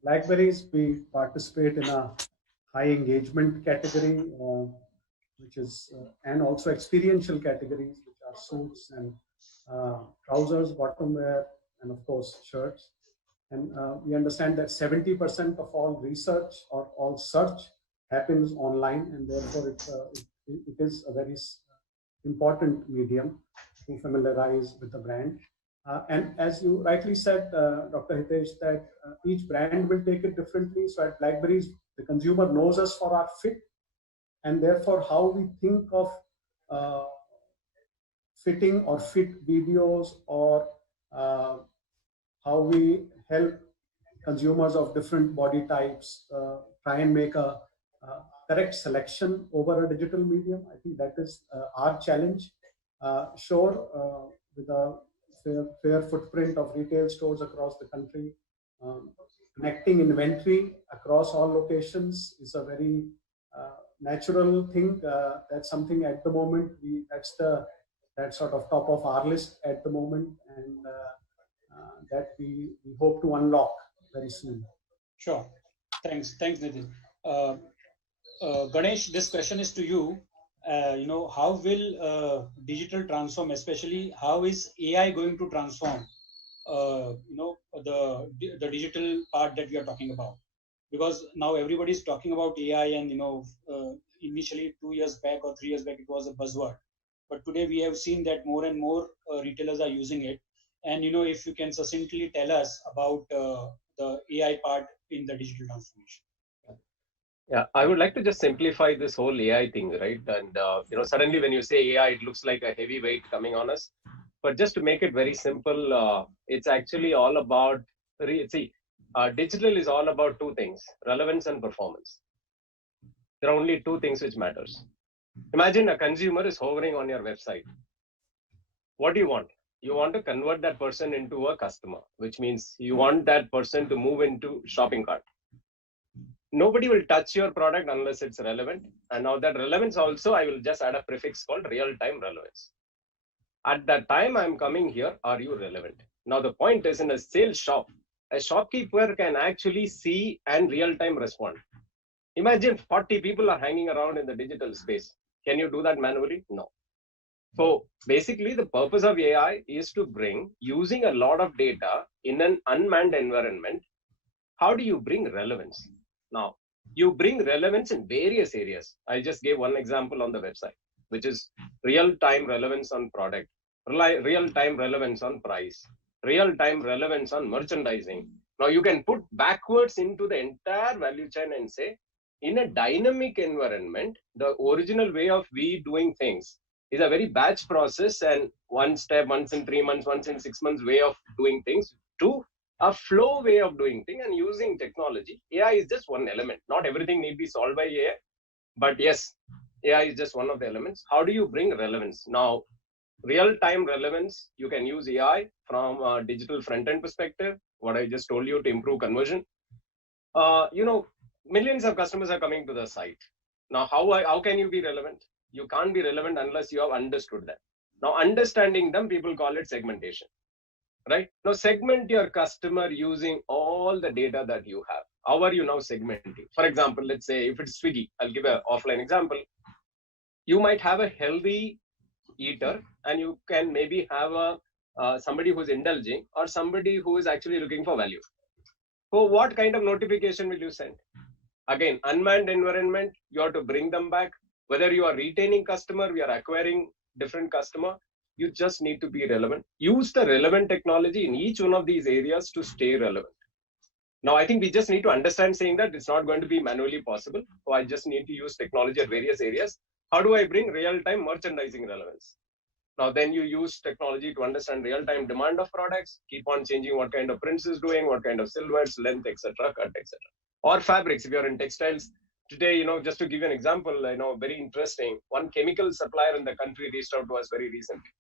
Blackberrys, we participate in a high engagement category, which is and also experiential categories, which are suits and trousers, bottom wear, and of course shirts. And we understand that 70% of all research or all search happens online, and therefore it is a very important medium to familiarize with the brand. And as you rightly said, Dr. Hitesh, that each brand will take it differently. So at Blackberrys, the consumer knows us for our fit, and therefore how we think of fitting or fit videos, or how we help consumers of different body types try and make a correct selection over a digital medium. I think that is our challenge. Sure, with a fair footprint of retail stores across the country, connecting inventory across all locations is a very natural thing. That's something at the moment that's sort of top of our list at the moment, and that we hope to unlock very soon. Sure. Thanks, Nitin. Ganesh, this question is to you. How will digital transform, especially how is AI going to transform the digital part that we are talking about? Because now everybody is talking about AI, and initially 2 years back or 3 years back it was a buzzword, but today we have seen that more and more retailers are using it. And if you can succinctly tell us about the AI part in the digital transformation. Yeah, I would like to just simplify this whole AI thing, right? And suddenly when you say AI, it looks like a heavy weight coming on us. But just to make it very simple, it's actually all about digital is all about two things: relevance and performance. There are only two things which matters. Imagine a consumer is hovering on your website. What do you want? You want to convert that person into a customer, which means you want that person to move into shopping cart. Nobody will touch your product unless it's relevant. And now that relevance also, I will just add a prefix called real-time relevance. At that time I'm coming here, are you relevant? Now the point is, in a sales shop, a shopkeeper can actually see and real-time respond. Imagine 40 people are hanging around in the digital space. Can you do that manually? No. So basically the purpose of AI is to bring, using a lot of data in an unmanned environment, how do you bring relevance? Now, you bring relevance in various areas. I just gave one example on the website, which is real-time relevance on product, real-time relevance on price, real-time relevance on merchandising. Now you can put backwards into the entire value chain and say, in a dynamic environment, the original way of we doing things is a very batch process, and one step, once in 3 months, once in 6 months way of doing things, to a flow way of doing things. And using technology, AI is just one element. Not everything need be solved by AI, but yes, AI is just one of the elements. How do you bring relevance? Now, real-time relevance, you can use AI from a digital front-end perspective, what I just told you, to improve conversion. Millions of customers are coming to the site. Now, how can you be relevant? You can't be relevant unless you have understood them. Now, understanding them, people call it segmentation, right? Now, segment your customer using all the data that you have. How are you now segmenting? For example, let's say if it's Swiggy, I'll give an offline example. You might have a healthy eater, and you can maybe have somebody who's indulging, or somebody who is actually looking for value. So what kind of notification will you send? Again, unmanned environment, you have to bring them back. Whether you are retaining customer, we are acquiring different customer, you just need to be relevant. Use the relevant technology in each one of these areas to stay relevant. Now, I think we just need to understand saying that it's not going to be manually possible. So I just need to use technology at various areas. How do I bring real-time merchandising relevance? Now, then you use technology to understand real-time demand of products, keep on changing what kind of prints is doing, what kind of silhouettes, length, etc., cut, etc. Or fabrics, if you're in textiles. Today, just to give you an example, very interesting, one chemical supplier in the country reached out to us very recently.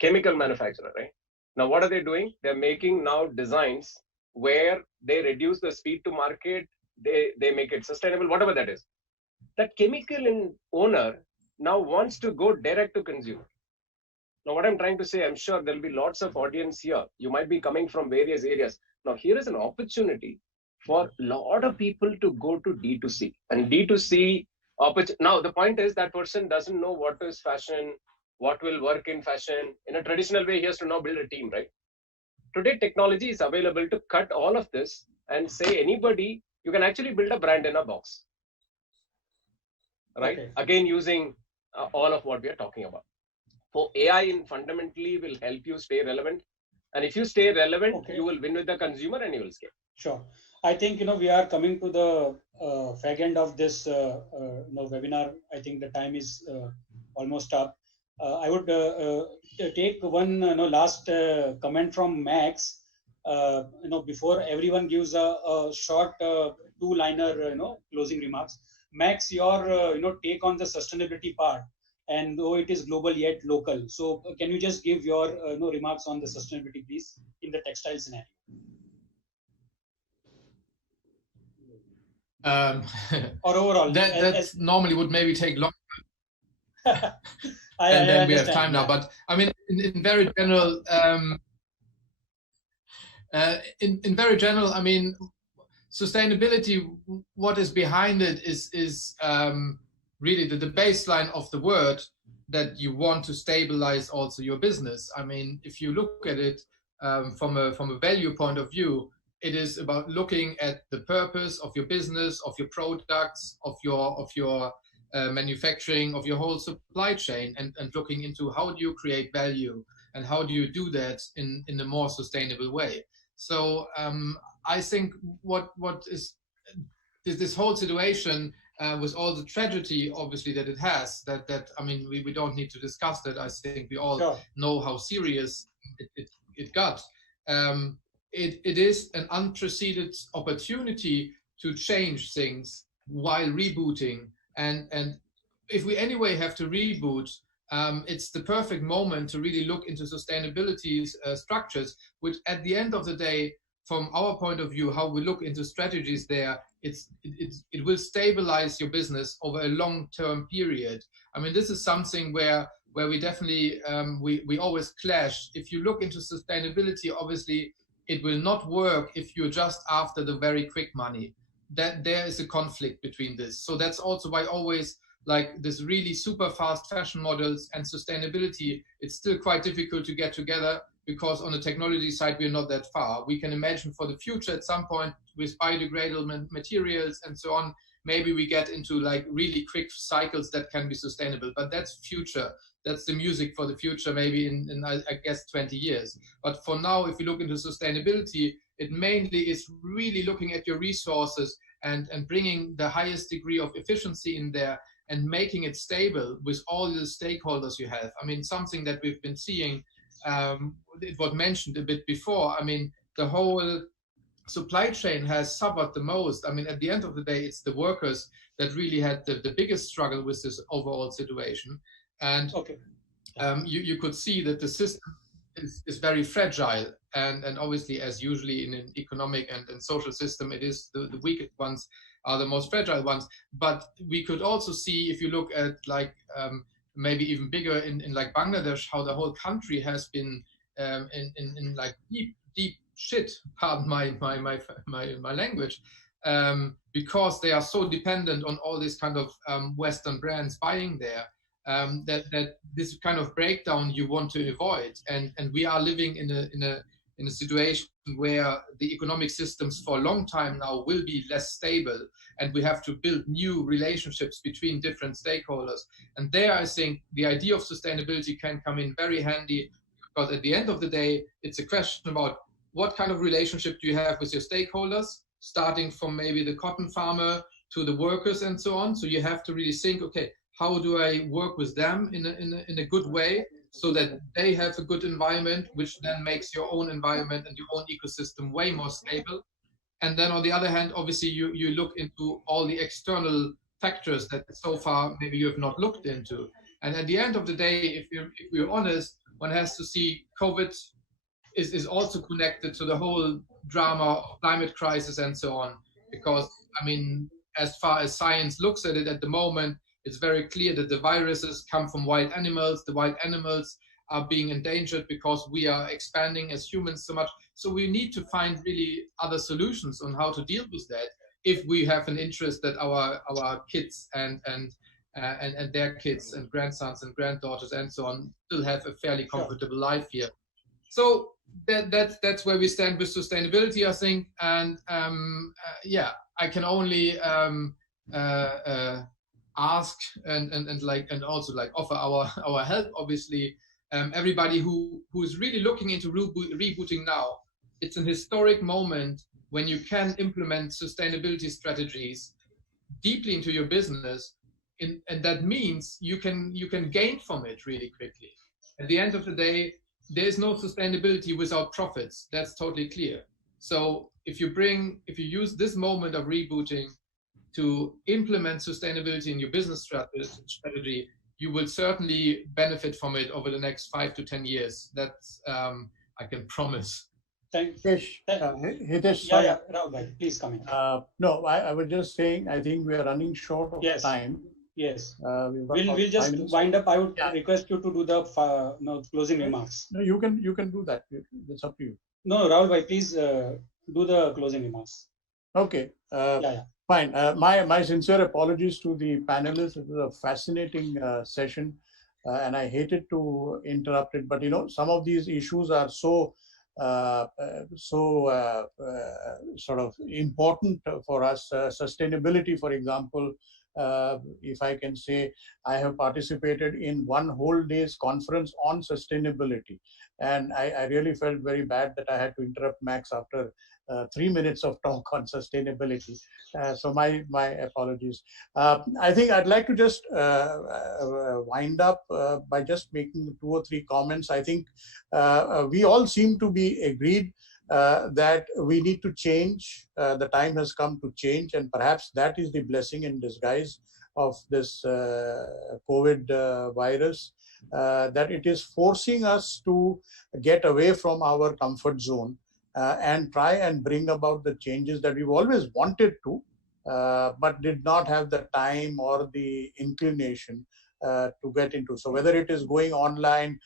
Chemical manufacturer, right? Now, what are they doing? They're making now designs where they reduce the speed to market, they make it sustainable, whatever that is. That chemical owner now wants to go direct to consumer. Now, what I'm trying to say, I'm sure there'll be lots of audience here. You might be coming from various areas. Now, here is an opportunity for a lot of people to go to D2C. And D2C, now the point is that person doesn't know what is fashion, what will work in fashion. In a traditional way, he has to now build a team, right? Today, technology is available to cut all of this and say anybody, you can actually build a brand in a box, right? Okay. Again, using all of what we are talking about. So AI fundamentally will help you stay relevant. And if you stay relevant, you will win with the consumer and you will scale. Sure. I think, we are coming to the fag end of this webinar. I think the time is almost up. I would take one last comment from Max. Before everyone gives a short two-liner closing remarks. Max, your take on the sustainability part, and though it is global yet local. So can you just give your remarks on the sustainability, please, in the textile scenario? Or overall, that normally would maybe take long. And then we have time now. But I mean, in very general, in very general, I mean, sustainability, what is behind it is really the baseline of the word that you want to stabilize also your business. I mean, if you look at it from a value point of view, it is about looking at the purpose of your business, of your products, of your manufacturing, of your whole supply chain, and looking into how do you create value and how do you do that in a more sustainable way. So I think what is this whole situation with all the tragedy, obviously, that it has, that I mean, we don't need to discuss that. I think we all know how serious it got. It is an unprecedented opportunity to change things while rebooting. And if we anyway have to reboot, it's the perfect moment to really look into sustainability structures, which at the end of the day, from our point of view, how we look into strategies there, it will stabilize your business over a long-term period. I mean, this is something where we definitely, we always clash. If you look into sustainability, obviously, it will not work if you're just after the very quick money. That there is a conflict between this. So that's also why always like this really super fast fashion models and sustainability, it's still quite difficult to get together because on the technology side, we're not that far. We can imagine for the future at some point with biodegradable materials and so on, maybe we get into like really quick cycles that can be sustainable, but that's future. That's the music for the future, maybe in I guess 20 years. But for now, if you look into sustainability, it mainly is really looking at your resources and bringing the highest degree of efficiency in there and making it stable with all the stakeholders you have. I mean, something that we've been seeing, it was mentioned a bit before. I mean, the whole supply chain has suffered the most. I mean, at the end of the day, it's the workers that really had the biggest struggle with this overall situation. And you could see that the system is very fragile. And obviously, as usually in an economic and social system, it is the weakest ones are the most fragile ones. But we could also see, if you look at like maybe even bigger in like Bangladesh, how the whole country has been in like deep shit, pardon my language, because they are so dependent on all these kind of Western brands buying there. That this kind of breakdown you want to avoid, and we are living in a situation where the economic systems for a long time now will be less stable, and we have to build new relationships between different stakeholders. And there, I think the idea of sustainability can come in very handy, because at the end of the day, it's a question about what kind of relationship do you have with your stakeholders, starting from maybe the cotton farmer to the workers and so on. So you have to really think, okay, how do I work with them in a good way so that they have a good environment, which then makes your own environment and your own ecosystem way more stable. And then on the other hand, obviously you look into all the external factors that so far maybe you have not looked into. And at the end of the day, if we're honest, one has to see COVID is also connected to the whole drama of climate crisis and so on. Because, I mean, as far as science looks at it at the moment, it's very clear that the viruses come from wild animals. The wild animals are being endangered because we are expanding as humans so much. So we need to find really other solutions on how to deal with that if we have an interest that our kids and their kids and grandsons and granddaughters and so on still have a fairly comfortable life here. So that's where we stand with sustainability, I think. And yeah, I can only ask and also offer our help, obviously. Everybody who is really looking into rebooting now, it's an historic moment when you can implement sustainability strategies deeply into your business, and that means you can gain from it really quickly. At the end of the day, there's no sustainability without profits. That's totally clear. So if you use this moment of rebooting to implement sustainability in your business strategy, you will certainly benefit from it over the next 5 to 10 years. That's I can promise. Thank Hitesh, yeah, Rahul, please come in. No, I was just saying, I think we are running short of time. Yes. We'll just wind up. I would request you to do the closing remarks. No, you can do that. It's up to you. No, Rahul, please do the closing remarks. Okay. Fine. My sincere apologies to the panelists. It was a fascinating session, and I hated to interrupt it. But some of these issues are so sort of important for us. Sustainability, for example. If I can say, I have participated in one whole day's conference on sustainability, and I really felt very bad that I had to interrupt Max after 3 minutes of talk on sustainability. So my apologies. I think I'd like to just wind up by just making 2 or 3 comments. I think we all seem to be agreed that we need to change. The time has come to change, and perhaps that is the blessing in disguise of this COVID virus, that it is forcing us to get away from our comfort zone and try and bring about the changes that we've always wanted to, but did not have the time or the inclination to get into. So whether it is going online,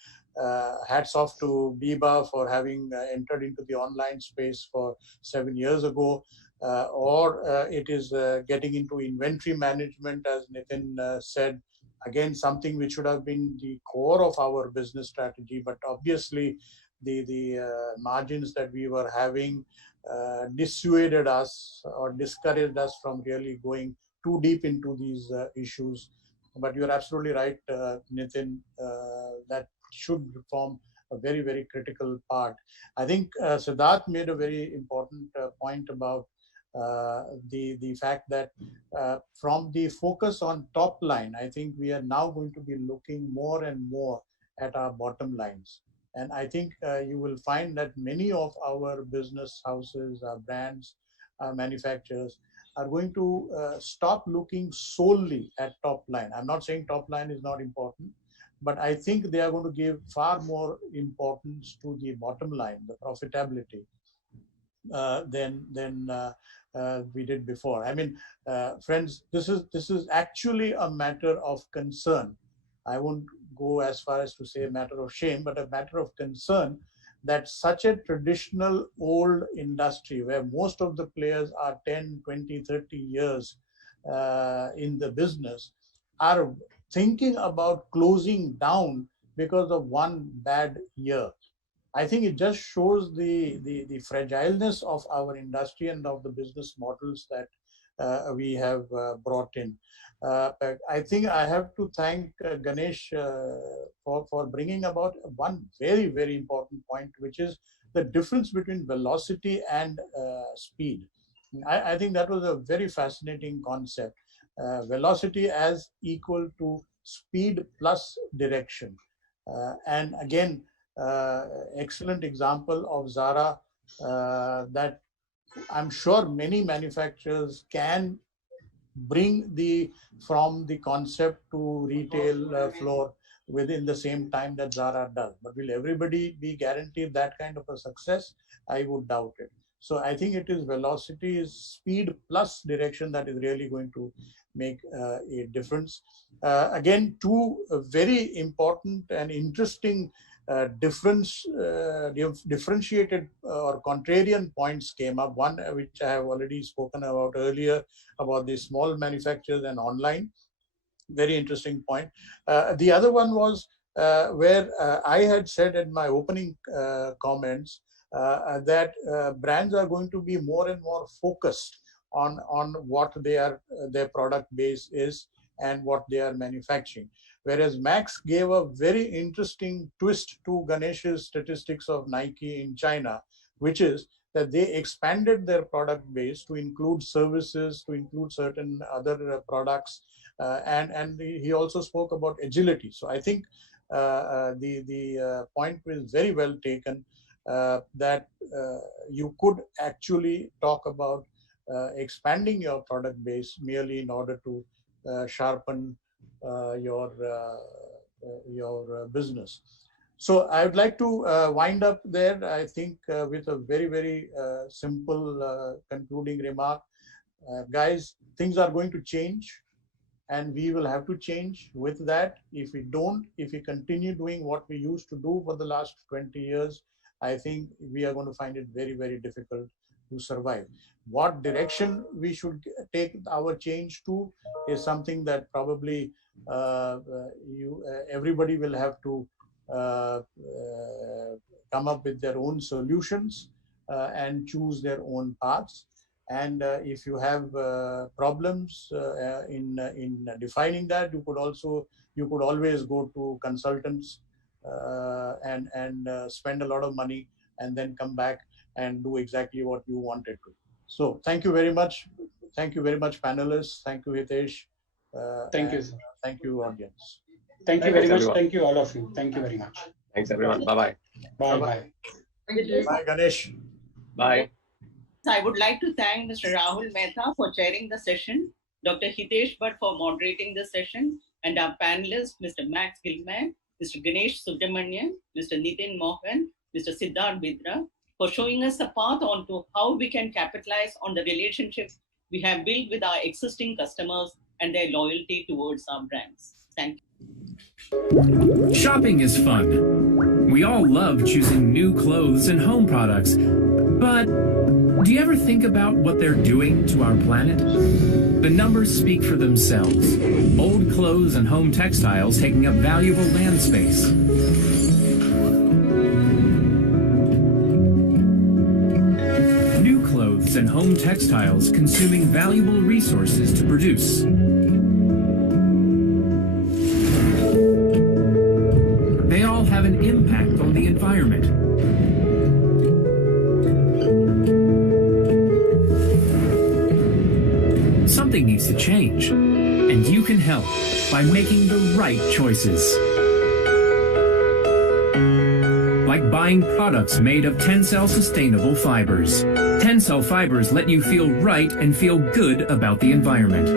hats off to BIBA for having entered into the online space for 7 years ago, or it is getting into inventory management, as Nitin said, again, something which should have been the core of our business strategy, but obviously the margins that we were having dissuaded us or discouraged us from really going too deep into these issues. But you're absolutely right, Nitin, that should form a very, very critical part. I think Siddharth made a very important point about the fact that from the focus on top line, I think we are now going to be looking more and more at our bottom lines. And I think you will find that many of our business houses, our brands, our manufacturers are going to stop looking solely at top line. I'm not saying top line is not important, but I think they are going to give far more importance to the bottom line, the profitability, than we did before. I mean, friends, this is actually a matter of concern. I won't go as far as to say a matter of shame, but a matter of concern that such a traditional old industry where most of the players are 10, 20, 30 years in the business are thinking about closing down because of one bad year. I think it just shows the fragileness of our industry and of the business models that we have brought in. I think I have to thank Ganesh for bringing about one very, very important point, which is the difference between velocity and speed. I think that was a very fascinating concept. Velocity as equal to speed plus direction. And again, excellent example of Zara that I'm sure many manufacturers can bring from the concept to retail floor within the same time that Zara does. But will everybody be guaranteed that kind of a success? I would doubt it. So I think it is velocity, is speed plus direction that is really going to make a difference. Again, two very important and interesting differentiated or contrarian points came up. One which I have already spoken about earlier, about the small manufacturers and online. Very interesting point. The other one was where I had said in my opening comments that brands are going to be more and more focused on what their product base is and what they are manufacturing. Whereas Max gave a very interesting twist to Ganesh's statistics of Nike in China, which is that they expanded their product base to include services, to include certain other products, and he also spoke about agility. So I think the point is very well taken, that you could actually talk about expanding your product base merely in order to sharpen your business. So I would like to wind up there, I think, with a very, very simple concluding remark. Guys, things are going to change, and we will have to change with that. If we continue doing what we used to do for the last 20 years, I think we are going to find it very, very difficult to survive. What direction we should take our change to is something that probably everybody will have to come up with their own solutions and choose their own paths. And if you have problems in defining that, you could always go to consultants and spend a lot of money and then come back and do exactly what you wanted to. So thank you very much. Thank you very much, panelists. Thank you, Hitesh. Thank you, sir. Thank you, audience. Thank you very much. Thank you, all of you. Thank you very much. Thanks, everyone. Bye-bye. Bye-bye. Thank you. Bye, Ganesh. Bye. I would like to thank Mr. Rahul Mehta for chairing the session, Dr. Hitesh Bhatt for moderating the session, and our panelists, Mr. Max Gilman, Mr. Ganesh Subramanian, Mr. Nitin Mohan, Mr. Siddharth Bidra, for showing us the path onto how we can capitalize on the relationships we have built with our existing customers and their loyalty towards our brands. Thank you. Shopping is fun. We all love choosing new clothes and home products, but do you ever think about what they're doing to our planet? The numbers speak for themselves. Old clothes and home textiles taking up valuable land space. New clothes and home textiles consuming valuable resources to produce. They all have an impact on the environment. Something needs to change, and you can help by making the right choices. Like buying products made of Tencel sustainable fibers. Tencel fibers let you feel right and feel good about the environment.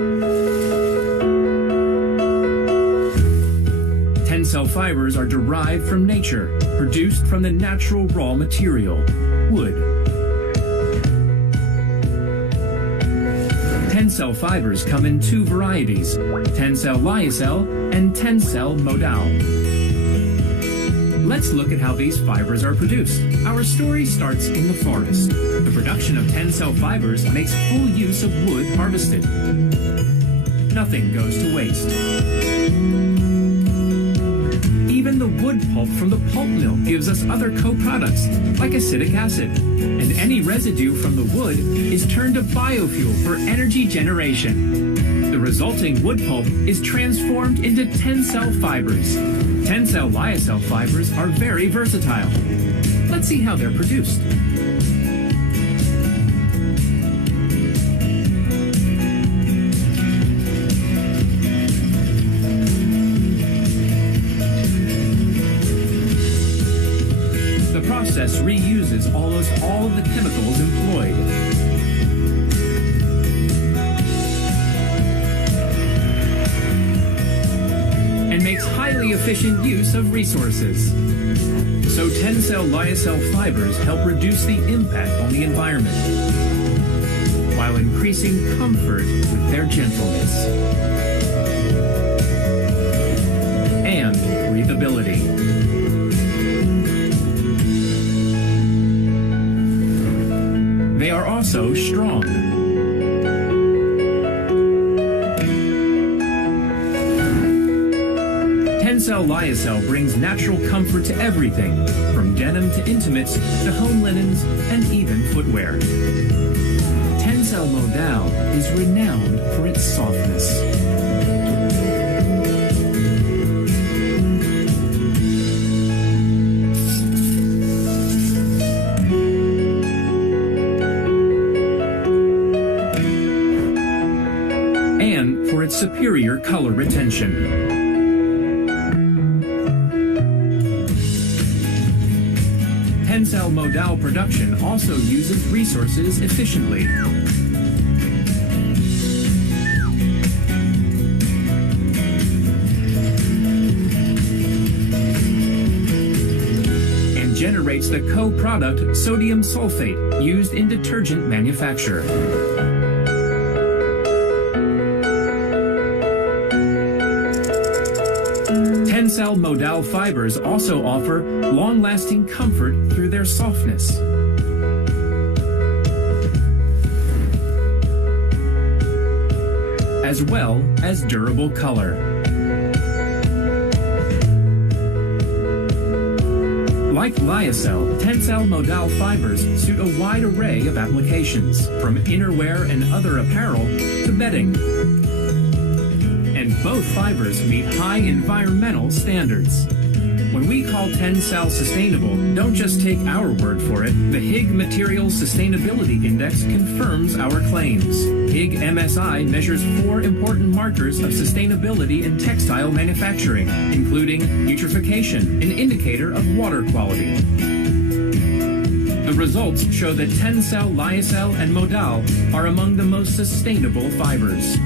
Tencel fibers are derived from nature, produced from the natural raw material, wood. Tencel fibers come in two varieties, Tencel lyocell and Tencel modal. Let's look at how these fibers are produced. Our story starts in the forest. The production of Tencel fibers makes full use of wood harvested. Nothing goes to waste. Even the wood pulp from the pulp mill gives us other co-products, like acetic acid. And any residue from the wood is turned to biofuel for energy generation. The resulting wood pulp is transformed into Tencel fibers. Tencel lyocell fibers are very versatile. Let's see how they're produced. efficient use of resources. So Tencel lyocell fibers help reduce the impact on the environment while increasing comfort with their gentleness and breathability. They are also strong. Tencel lyocell brings natural comfort to everything, from denim to intimates to home linens and even footwear. Tencel Modal is renowned for its softness. And for its superior color retention. Tencel Modal production also uses resources efficiently. And generates the co-product sodium sulfate used in detergent manufacture. Tencel Modal fibers also offer long-lasting comfort through their softness. As well as durable color. Like lyocell, Tencel Modal fibers suit a wide array of applications, from innerwear and other apparel to bedding. And both fibers meet high environmental standards. When we call Tencel sustainable, don't just take our word for it. The Higg Materials Sustainability Index confirms our claims. Higg MSI measures 4 important markers of sustainability in textile manufacturing, including eutrophication, an indicator of water quality. The results show that Tencel, lyocell, and Modal are among the most sustainable fibers.